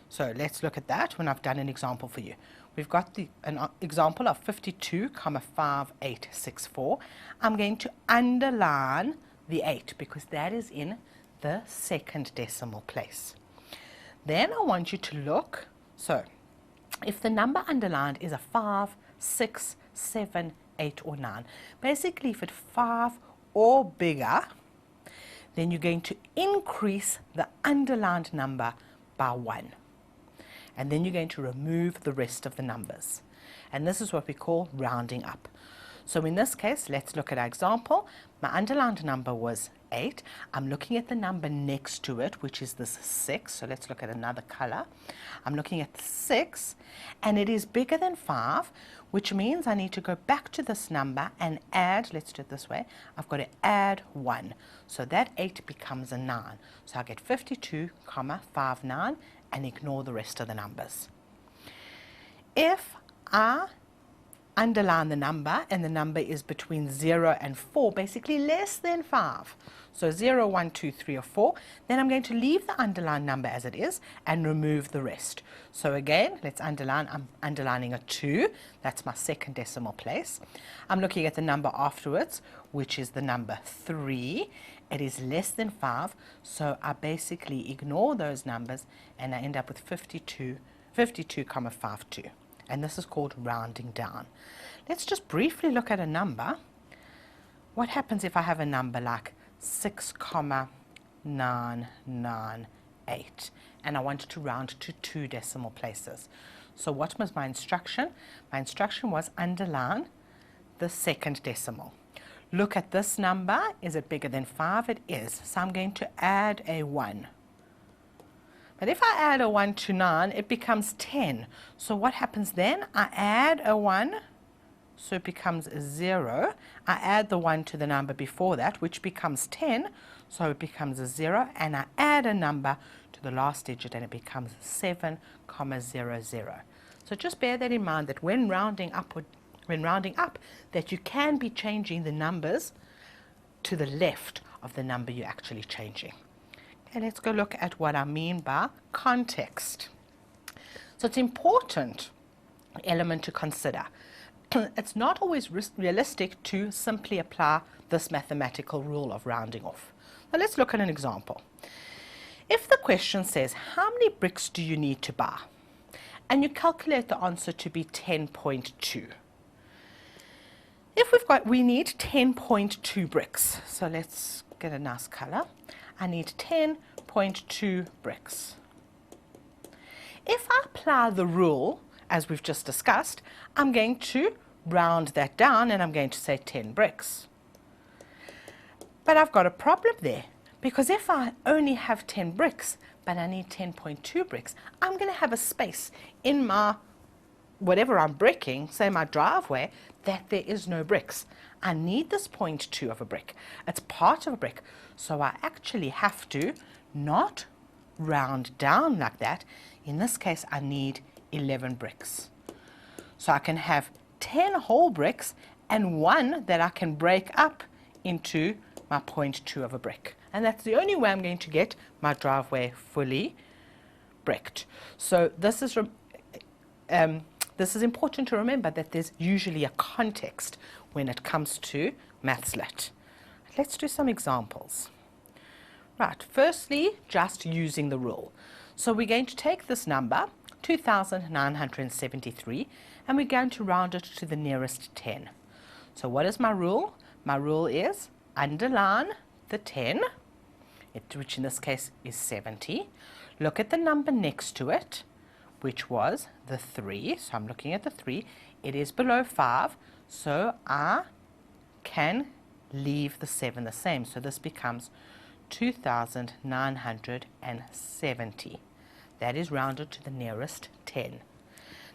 So let's look at that when I've done an example for you. We've got an example of 52,5864. I'm going to underline the 8 because that is in the 2nd decimal place. Then I want you to look, so if the number underlined is a 5, 6, 7, 8 or 9, basically if it's 5 or bigger, then you're going to increase the underlined number by 1. And then you're going to remove the rest of the numbers. And this is what we call rounding up. So in this case, let's look at our example. My underlined number was 8. I'm looking at the number next to it, which is this 6. So let's look at another color. I'm looking at 6, and it is bigger than 5, which means I need to go back to this number and add, let's do it this way, I've got to add 1. So that 8 becomes a 9. So I get 52,59 and ignore the rest of the numbers. If I underline the number and the number is between 0 and 4, basically less than 5, so 0, 1, 2, 3 or 4, then I'm going to leave the underlined number as it is and remove the rest. So again, let's underline, I'm underlining a 2, that's my 2nd decimal place. I'm looking at the number afterwards, which is the number 3. It is less than 5, so I basically ignore those numbers and I end up with 52,52,52. And this is called rounding down. Let's just briefly look at a number. What happens if I have a number like 6,998 and I wanted to round to 2 decimal places? So what was my instruction? My instruction was underline the 2nd decimal. Look at this number. Is it bigger than 5? It is. So I'm going to add a 1. But if I add a 1 to 9, it becomes 10. So what happens then? I add a 1, so it becomes a 0. I add the 1 to the number before that, which becomes 10, so it becomes a 0. And I add a number to the last digit, and it becomes 7,00. So just bear that in mind, that when rounding up, that you can be changing the numbers to the left of the number you're actually changing. Okay, let's go look at what I mean by context. So it's important element to consider. It's not always realistic to simply apply this mathematical rule of rounding off. Now let's look at an example. If the question says, how many bricks do you need to buy? And you calculate the answer to be 10.2. If we need 10.2 bricks. So let's get a nice color. I need 10.2 bricks. If I apply the rule, as we've just discussed, I'm going to round that down and I'm going to say 10 bricks. But I've got a problem there, because if I only have 10 bricks, but I need 10.2 bricks, I'm going to have a space in my, whatever I'm bricking, say my driveway, that there is no bricks. I need this 0.2 of a brick. It's part of a brick. So I actually have to not round down like that. In this case, I need 11 bricks. So I can have 10 whole bricks and one that I can break up into my 0.2 of a brick. And that's the only way I'm going to get my driveway fully bricked. So this is important to remember, that there's usually a context when it comes to Maths Lit. Let's do some examples. Right, firstly, just using the rule. So we're going to take this number, 2,973, and we're going to round it to the nearest 10. So what is my rule? My rule is underline the 10, which in this case is 70. Look at the number next to it, which was the 3. So I'm looking at the 3. It is below 5, so I can leave the 7 the same. So this becomes 2,970. That is rounded to the nearest 10.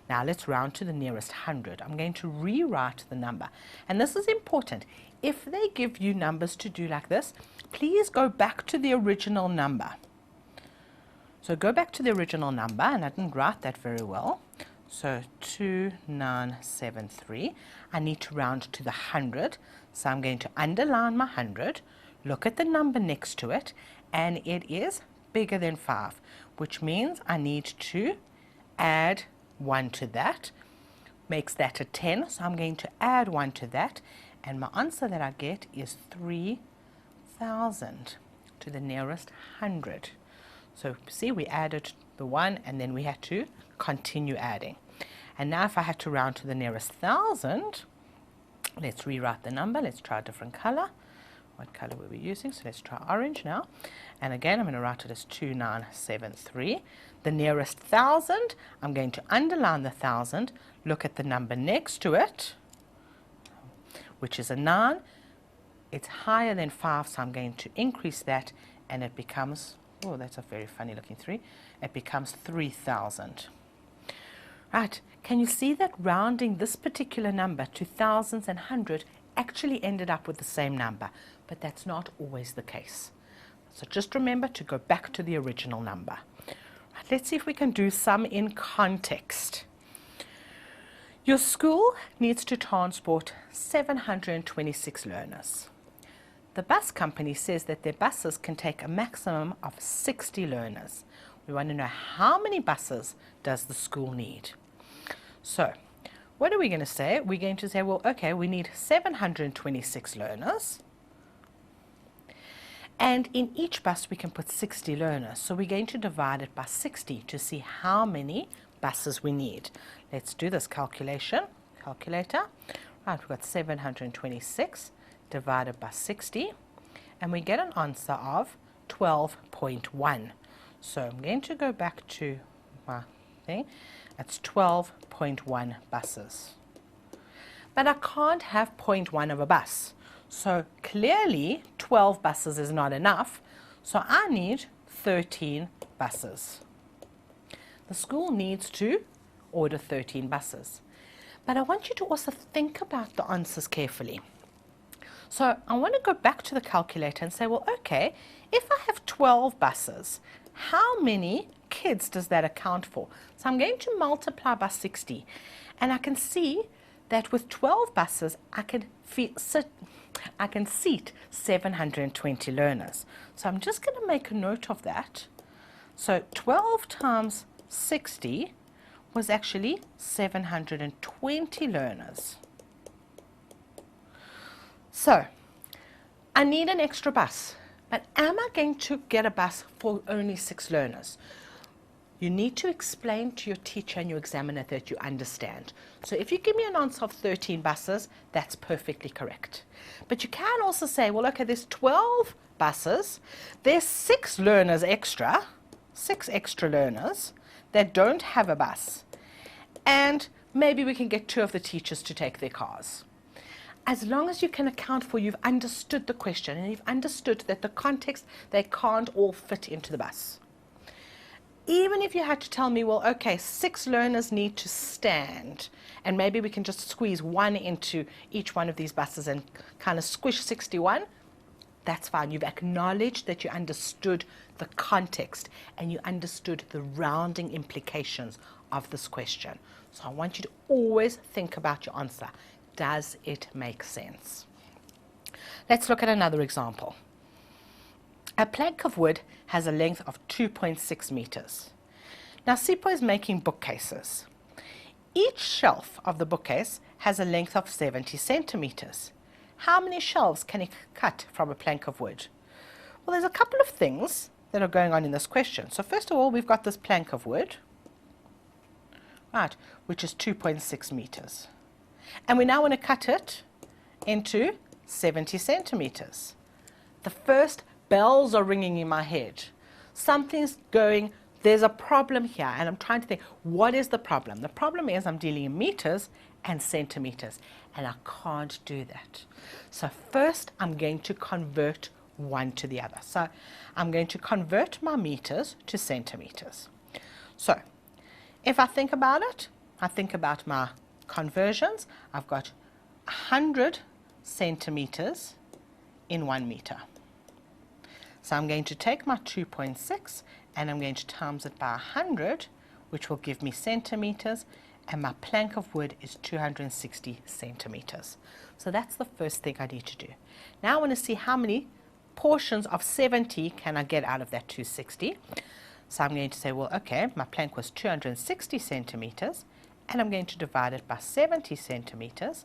Now let's round to the nearest 100. I'm going to rewrite the number. And this is important. If they give you numbers to do like this, please go back to the original number. So go back to the original number, and I didn't write that very well. So 2973. I need to round to the 100. So I'm going to underline my 100, look at the number next to it, and it is bigger than 5, which means I need to add 1 to that. Makes that a 10, so I'm going to add 1 to that, and my answer that I get is 3,000 to the nearest 100. So see, we added the 1 and then we had to continue adding. And now if I had to round to the nearest 1,000, let's rewrite the number. Let's try a different color. What color were we using? So let's try orange now. And again, I'm going to write it as 2973. The nearest 1,000, I'm going to underline the 1,000, look at the number next to it, which is a 9. It's higher than 5, so I'm going to increase that, and it becomes, oh, that's a very funny looking 3. It becomes 3,000. Right, can you see that rounding this particular number to thousands and hundred actually ended up with the same number? But that's not always the case. So just remember to go back to the original number. Right, let's see if we can do some in context. Your school needs to transport 726 learners. The bus company says that their buses can take a maximum of 60 learners. We want to know, how many buses does the school need? So what are we going to say? We're going to say, well, okay, we need 726 learners. And in each bus we can put 60 learners. So we're going to divide it by 60 to see how many buses we need. Let's do this calculation. Calculator. Right, we've got 726 divided by 60. And we get an answer of 12.1. So I'm going to go back to my thing. It's 12.1 buses. But I can't have 0.1 of a bus. So clearly 12 buses is not enough. So I need 13 buses. The school needs to order 13 buses. But I want you to also think about the answers carefully. So I want to go back to the calculator and say, well, okay, if I have 12 buses, how many kids does that account for? So I'm going to multiply by 60. And I can see that with 12 buses, I can seat 720 learners. So I'm just going to make a note of that. So 12 times 60 was actually 720 learners. So I need an extra bus, but am I going to get a bus for only 6 learners? You need to explain to your teacher and your examiner that you understand. So if you give me an answer of 13 buses, that's perfectly correct. But you can also say, well, okay, there's 12 buses, there's 6 learners extra, 6 extra learners that don't have a bus. And maybe we can get 2 of the teachers to take their cars. As long as you can account for, you've understood the question and you've understood that the context, they can't all fit into the bus. Even if you had to tell me, well, okay, 6 learners need to stand, and maybe we can just squeeze 1 into each one of these buses and kind of squish 61, that's fine. You've acknowledged that you understood the context and you understood the rounding implications of this question. So I want you to always think about your answer. Does it make sense? Let's look at another example. A plank of wood has a length of 2.6 meters. Now Sipho is making bookcases. Each shelf of the bookcase has a length of 70 centimeters. How many shelves can he cut from a plank of wood? Well, there's a couple of things that are going on in this question. So first of all, we've got this plank of wood, right, which is 2.6 meters. And we now want to cut it into 70 centimeters. The first bells are ringing in my head. Something's going, there's a problem here, and I'm trying to think, what is the problem? The problem is I'm dealing in meters and centimeters, and I can't do that. So first I'm going to convert one to the other. So I'm going to convert my meters to centimeters. So if I think about it, I think about my conversions. I've got 100 centimeters in 1 meter. So I'm going to take my 2.6 and I'm going to times it by 100, which will give me centimeters, and my plank of wood is 260 centimeters. So that's the first thing I need to do. Now I want to see how many portions of 70 can I get out of that 260. So I'm going to say, well, okay, my plank was 260 centimeters, and I'm going to divide it by 70 centimeters,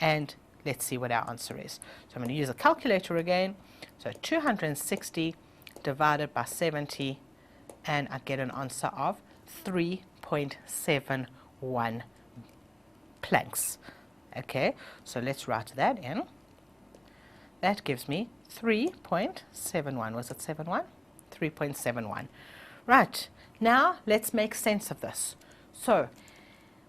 and let's see what our answer is. So I'm going to use a calculator again. So 260 divided by 70, and I get an answer of 3.71 planks. Okay, so let's write that in. That gives me 3.71. Was it 71? 3.71. Right, now let's make sense of this. So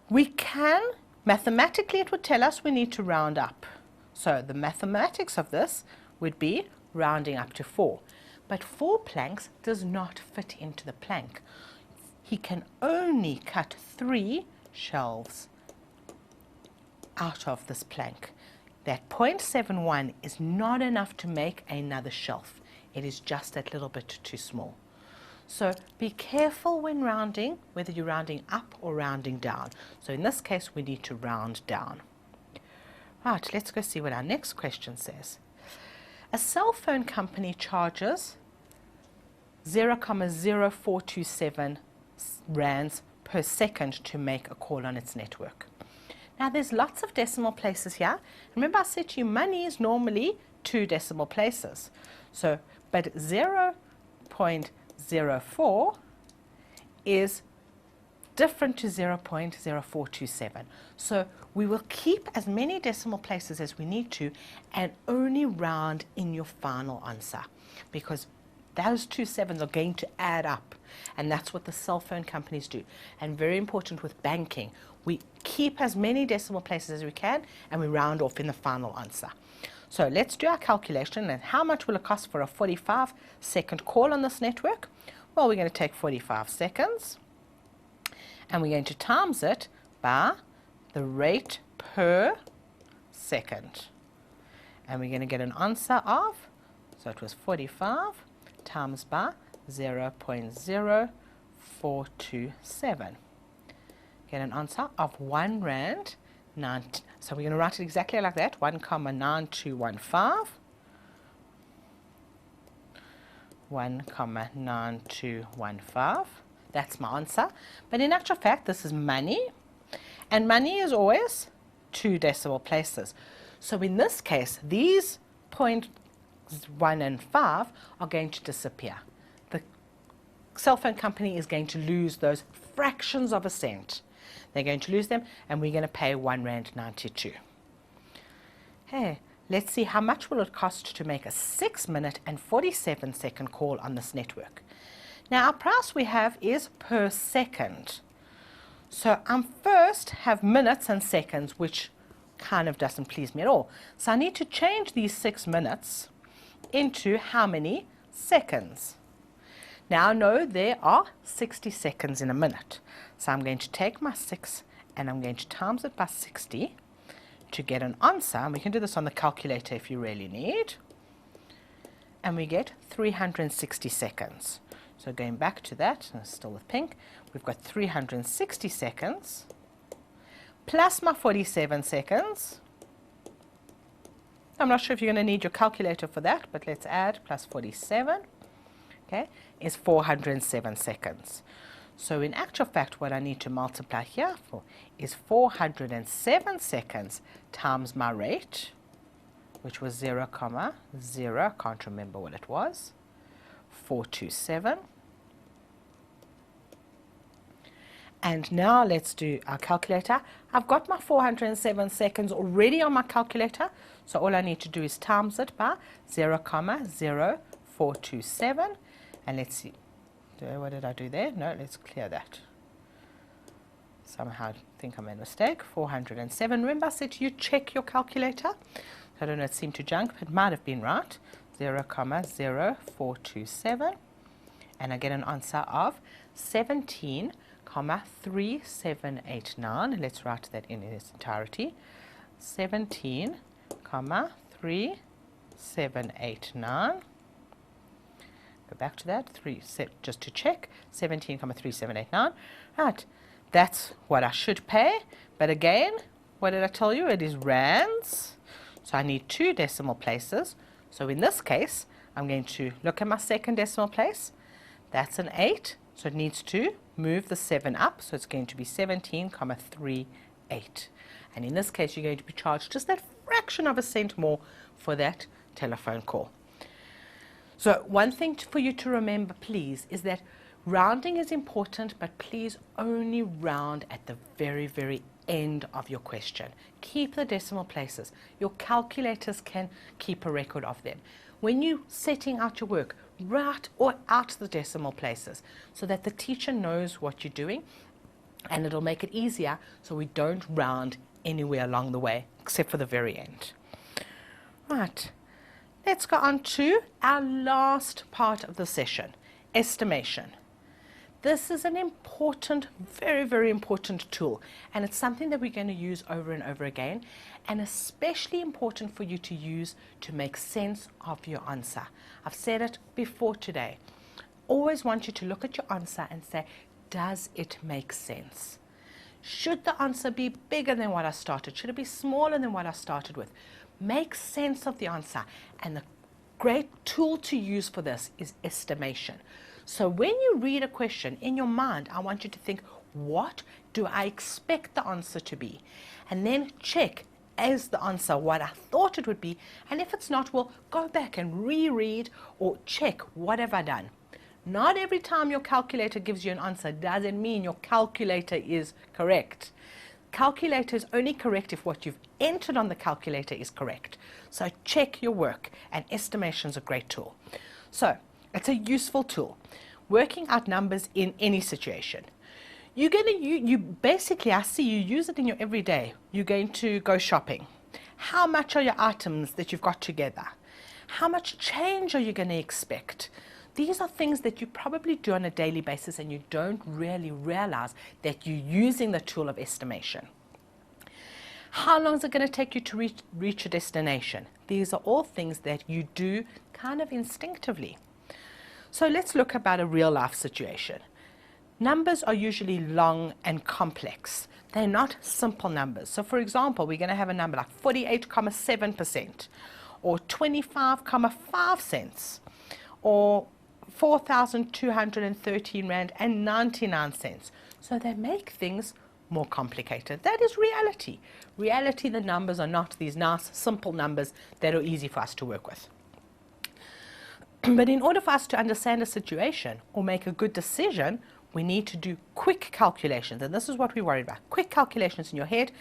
we can, mathematically it would tell us we need to round up. So the mathematics of this would be rounding up to 4. But 4 planks does not fit into the plank. He can only cut 3 shelves out of this plank. That 0.71 is not enough to make another shelf. It is just that little bit too small. So be careful when rounding, whether you're rounding up or rounding down. So in this case, we need to round down. Right, let's go see what our next question says. A cell phone company charges 0.0427 rands per second to make a call on its network. Now there's lots of decimal places here. Remember I said to you money is normally 2 decimal places. So, but 0.04 is different to 0.0427. So we will keep as many decimal places as we need to and only round in your final answer, because those 2 sevens are going to add up, and that's what the cell phone companies do. And very important with banking, we keep as many decimal places as we can and we round off in the final answer. So let's do our calculation. And how much will it cost for a 45-second call on this network? Well, we're going to take 45 seconds and we're going to times it by the rate per second. And we're going to get an answer of, so it was 45 times by 0.0427. Get an answer of 1 rand 9. So we're going to write it exactly like that, 1,9215. 1,9215. That's my answer. But in actual fact, this is money, and money is always 2 decimal places. So in this case, these 0.1 and 5 are going to disappear. The cell phone company is going to lose those fractions of a cent. They're going to lose them, and we're going to pay 1 rand 92. Hey, let's see how much will it cost to make a 6-minute and 47-second call on this network. Now our price we have is per second. So I'm first have minutes and seconds, which kind of doesn't please me at all. So I need to change these 6 minutes into how many seconds. Now I know there are 60 seconds in a minute. So I'm going to take my 6 and I'm going to times it by 60 to get an answer. And we can do this on the calculator if you really need. And we get 360 seconds. So going back to that, and still with pink, we've got 360 seconds plus my 47 seconds. I'm not sure if you're going to need your calculator for that, but let's add plus 47, okay, is 407 seconds. So in actual fact, what I need to multiply here for is 407 seconds times my rate, which was 0, 0, can't remember what it was, 427. And now let's do our calculator. I've got my 407 seconds already on my calculator, so all I need to do is times it by 0, 0,0427. And let's see, what did I do there? No, let's clear that. Somehow I think I made a mistake. 407. Remember I said to you, check your calculator. I don't know, it seemed to junk, but it might have been right. 0, 0,0427. And I get an answer of 17,3789. Let's write that in its entirety. 17,3789. Go back to that, just to check, 17,3789. Right, that's what I should pay. But again, what did I tell you? It is rands. So I need 2 decimal places. So in this case, I'm going to look at my second decimal place. That's an 8, so it needs to move the 7 up. So it's going to be 17,38. And in this case, you're going to be charged just that fraction of a cent more for that telephone call. So one thing for you to remember, please, is that rounding is important, but please only round at the very, very end of your question. Keep the decimal places. Your calculators can keep a record of them. When you're setting out your work, write out the decimal places so that the teacher knows what you're doing, and it'll make it easier so we don't round anywhere along the way, except for the very end. Right. Let's go on to our last part of the session, estimation. This is an important, very, very important tool, and it's something that we're going to use over and over again, and especially important for you to use to make sense of your answer. I've said it before today. Always want you to look at your answer and say, does it make sense? Should the answer be bigger than what I started? Should it be smaller than what I started with? Make sense of the answer, and the great tool to use for this is estimation. So when you read a question in your mind, I want you to think, what do I expect the answer to be? And then check, is the answer what I thought it would be? And if it's not, well, go back and reread or check, what have I done? Not every time your calculator gives you an answer doesn't mean your calculator is correct. Calculator is only correct if what you've entered on the calculator is correct. So check your work, and estimation is a great tool. So it's a useful tool. Working out numbers in any situation. You're going to, basically, I see you use it in your everyday. You're going to go shopping. How much are your items that you've got together? How much change are you going to expect? These are things that you probably do on a daily basis and you don't really realize that you're using the tool of estimation. How long is it going to take you to reach a destination? These are all things that you do kind of instinctively. So let's look about a real life situation. Numbers are usually long and complex. They're not simple numbers. So for example, we're going to have a number like 48.7% or 25.5 cents or 4,213 Rand and 99 cents. So they make things more complicated. That is reality. Reality, the numbers are not these nice, simple numbers that are easy for us to work with. But in order for us to understand a situation or make a good decision, we need to do quick calculations. And this is what we're worried about. Quick calculations in your head,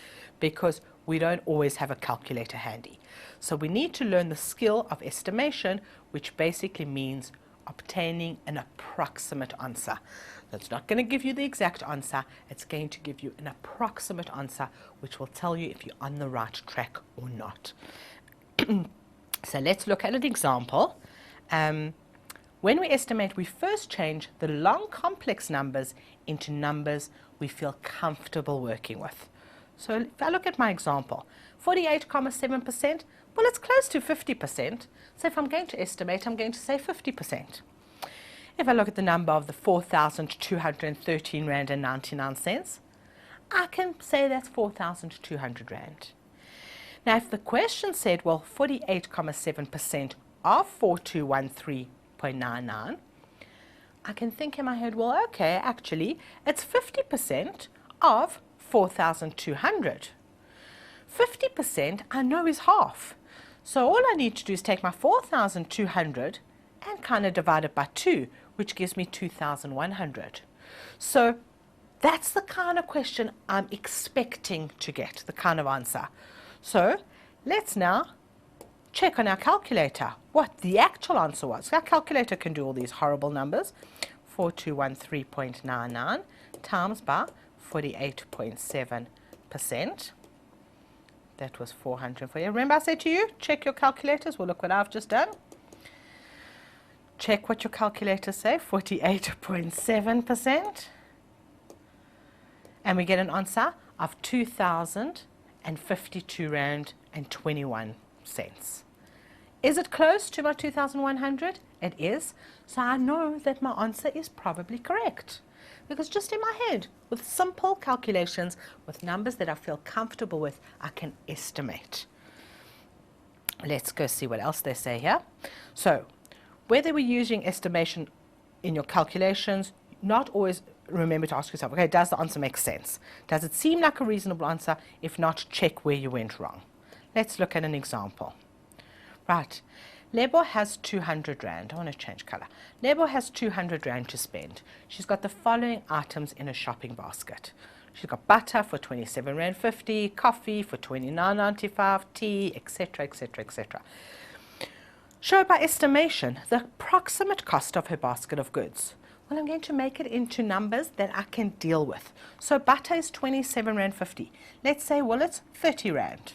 because we don't always have a calculator handy. So we need to learn the skill of estimation, which basically means obtaining an approximate answer. It's not going to give you the exact answer, it's going to give you an approximate answer, which will tell you if you're on the right track or not. So let's look at an example. When we estimate, we first change the long complex numbers into numbers we feel comfortable working with. So if I look at my example, 48.7%, well, it's close to 50%. So if I'm going to estimate, I'm going to say 50%. If I look at the number of the 4,213 Rand and 99 cents, I can say that's 4,200 Rand. Now, if the question said, well, 48.7% of 4213.99, I can think in my head, well, okay, actually, it's 50% of 4,200. 50% I know is half. So all I need to do is take my 4,200 and kind of divide it by 2, which gives me 2,100. So that's the kind of question I'm expecting to get, the kind of answer. So let's now check on our calculator what the actual answer was. Our calculator can do all these horrible numbers. 4213.99 times by 48.7%. That was 440. Remember I said to you, check your calculators. Well, look what I've just done. Check what your calculators say, 48.7%. And we get an answer of 2,052 Rand and 21 cents. Is it close to my 2,100? It is. So I know that my answer is probably correct. Because just in my head, with simple calculations, with numbers that I feel comfortable with, I can estimate. Let's go see what else they say here. So, whether we're using estimation in your calculations, not always remember to ask yourself, okay, does the answer make sense? Does it seem like a reasonable answer? If not, check where you went wrong. Let's look at an example. Right. Lebo has 200 Rand. I want to change color. Lebo has 200 Rand to spend. She's got the following items in a shopping basket. She's got butter for 27 Rand 50, coffee for 29.95, tea, etc., etc., etc. Show by estimation the approximate cost of her basket of goods. Well, I'm going to make it into numbers that I can deal with. So butter is 27 Rand 50. Let's say, well, it's 30 Rand.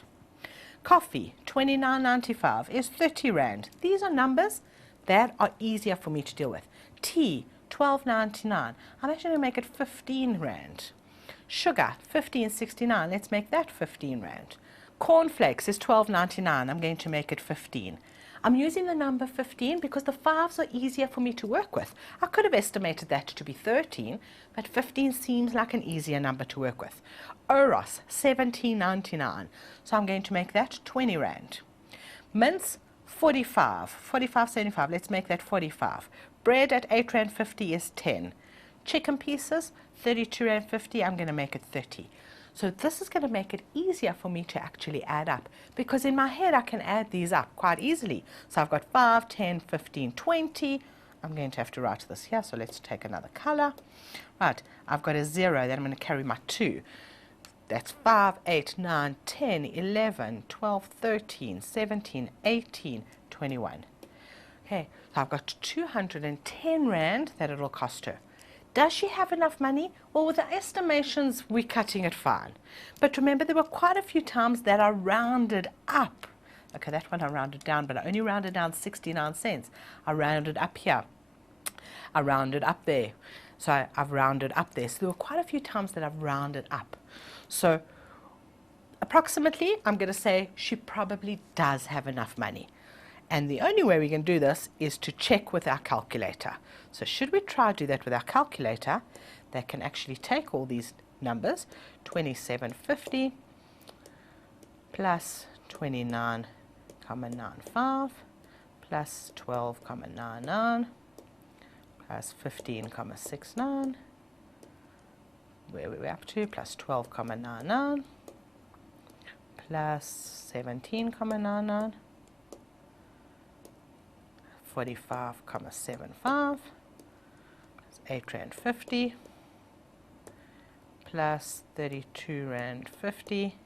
Coffee, 29.95 is 30 Rand. These are numbers that are easier for me to deal with. Tea, 12.99. I'm actually going to make it 15 Rand. Sugar, 15.69. Let's make that 15 Rand. Cornflakes is 12.99. I'm going to make it 15. I'm using the number 15 because the fives are easier for me to work with. I could have estimated that to be 13, but 15 seems like an easier number to work with. Oros, 17.99. So I'm going to make that 20 Rand. Mince, 45.75. Let's make that 45. Bread at 8 Rand 50 is 10. Chicken pieces, 32 Rand 50. I'm going to make it 30. So this is going to make it easier for me to actually add up, because in my head I can add these up quite easily. So I've got 5, 10, 15, 20. I'm going to have to write this here, so let's take another color. Right, I've got a 0, then I'm going to carry my 2. That's 5, 8, 9, 10, 11, 12, 13, 17, 18, 21. Okay, so I've got 210 Rand that it'll cost her. Does she have enough money? Well, with the estimations, we're cutting it fine. But remember, there were quite a few times that I rounded up. Okay, that one I rounded down, but I only rounded down 69 cents. I rounded up here. I rounded up there. So I've rounded up there. So there were quite a few times that I've rounded up. So approximately, I'm going to say she probably does have enough money. And the only way we can do this is to check with our calculator. So should we try to do that with our calculator, that can actually take all these numbers, 27.50 plus 29.95 plus 12.99 plus 15.69, where are we up to, plus 12.99 plus 17.99, 45.75 plus 8 Rand 50 plus 32 Rand 50,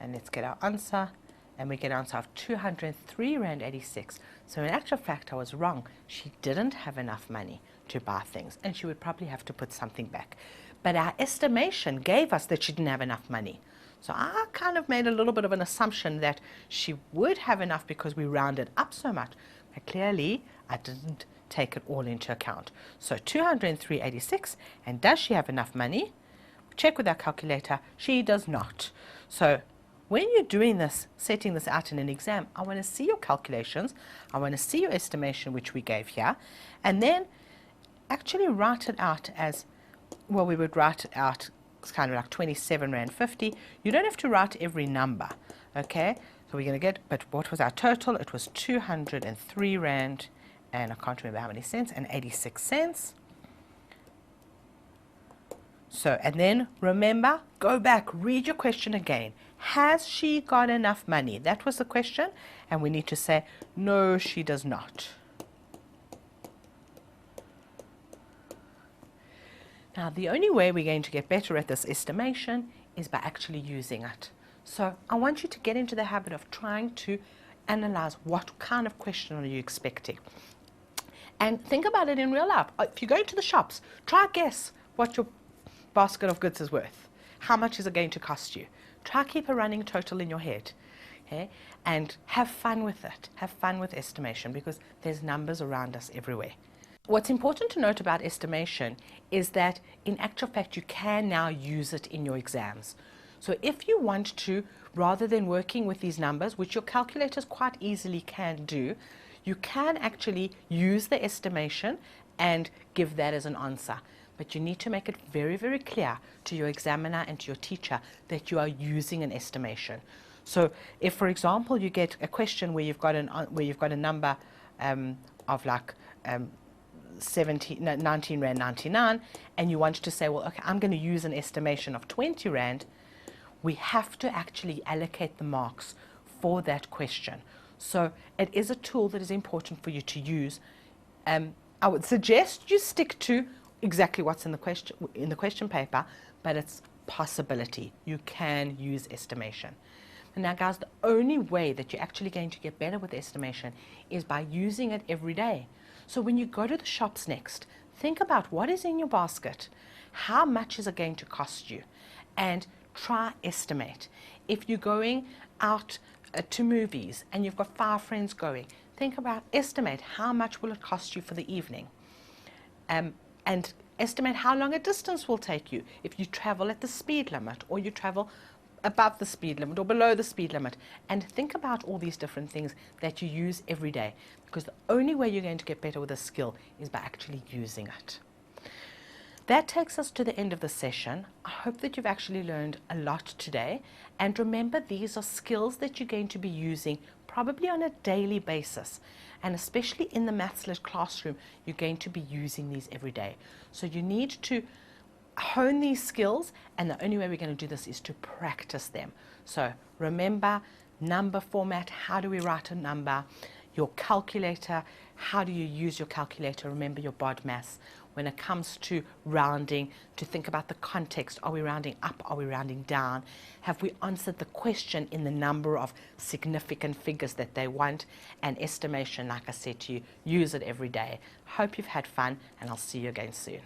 and let's get our answer. and we get an answer of 203 Rand 86. So in actual fact, I was wrong. She didn't have enough money to buy things, and she would probably have to put something back. But our estimation gave us that she didn't have enough money. So I kind of made a little bit of an assumption that she would have enough because we rounded up so much. But clearly, I didn't take it all into account. So 203.86, and does she have enough money? Check with our calculator. She does not. So when you're doing this, setting this out in an exam, I want to see your calculations. I want to see your estimation, which we gave here, and then actually write it out as, well, we would write it out, it's kind of like 27 Rand 50. You don't have to write every number, okay? So we're going to get, but what was our total? It was 203 Rand, and I can't remember how many cents, and 86 cents. So, and then remember, go back, read your question again. Has she got enough money? That was the question, and we need to say, no, she does not. Now, the only way we're going to get better at this estimation is by actually using it. So I want you to get into the habit of trying to analyze what kind of question are you expecting. And think about it in real life. If you go to the shops, try guess what your basket of goods is worth. How much is it going to cost you? Try keep a running total in your head. Okay? And have fun with it. Have fun with estimation, because there's numbers around us everywhere. What's important to note about estimation is that in actual fact you can now use it in your exams. So if you want to, rather than working with these numbers, which your calculators quite easily can do, you can actually use the estimation and give that as an answer. But you need to make it very, very clear to your examiner and to your teacher that you are using an estimation. So if, for example, you get a question where you've got a number of like 19 Rand 99, and you want to say, well, okay, I'm going to use an estimation of 20 Rand, we have to actually allocate the marks for that question. So it is a tool that is important for you to use. I would suggest you stick to exactly what's in the question paper, but it's possibility. You can use estimation. And now, guys, the only way that you're actually going to get better with estimation is by using it every day. So when you go to the shops next, think about what is in your basket, how much is it going to cost you, and try estimate. If you're going out to movies and you've got 5 friends going, think about estimate how much will it cost you for the evening, and estimate how long a distance will take you if you travel at the speed limit, or you travel above the speed limit or below the speed limit, and think about all these different things that you use every day, because the only way you're going to get better with a skill is by actually using it. That takes us to the end of the session. I hope that you've actually learned a lot today, and remember, these are skills that you're going to be using probably on a daily basis, and especially in the Maths Lit classroom, you're going to be using these every day. So you need to hone these skills, and the only way we're going to do this is to practice them. So remember, number format, how do we write a number? Your calculator, how do you use your calculator? Remember your BODMAS. When it comes to rounding, to think about the context. Are we rounding up? Are we rounding down? Have we answered the question in the number of significant figures that they want? And estimation, like I said to you, use it every day. Hope you've had fun, and I'll see you again soon.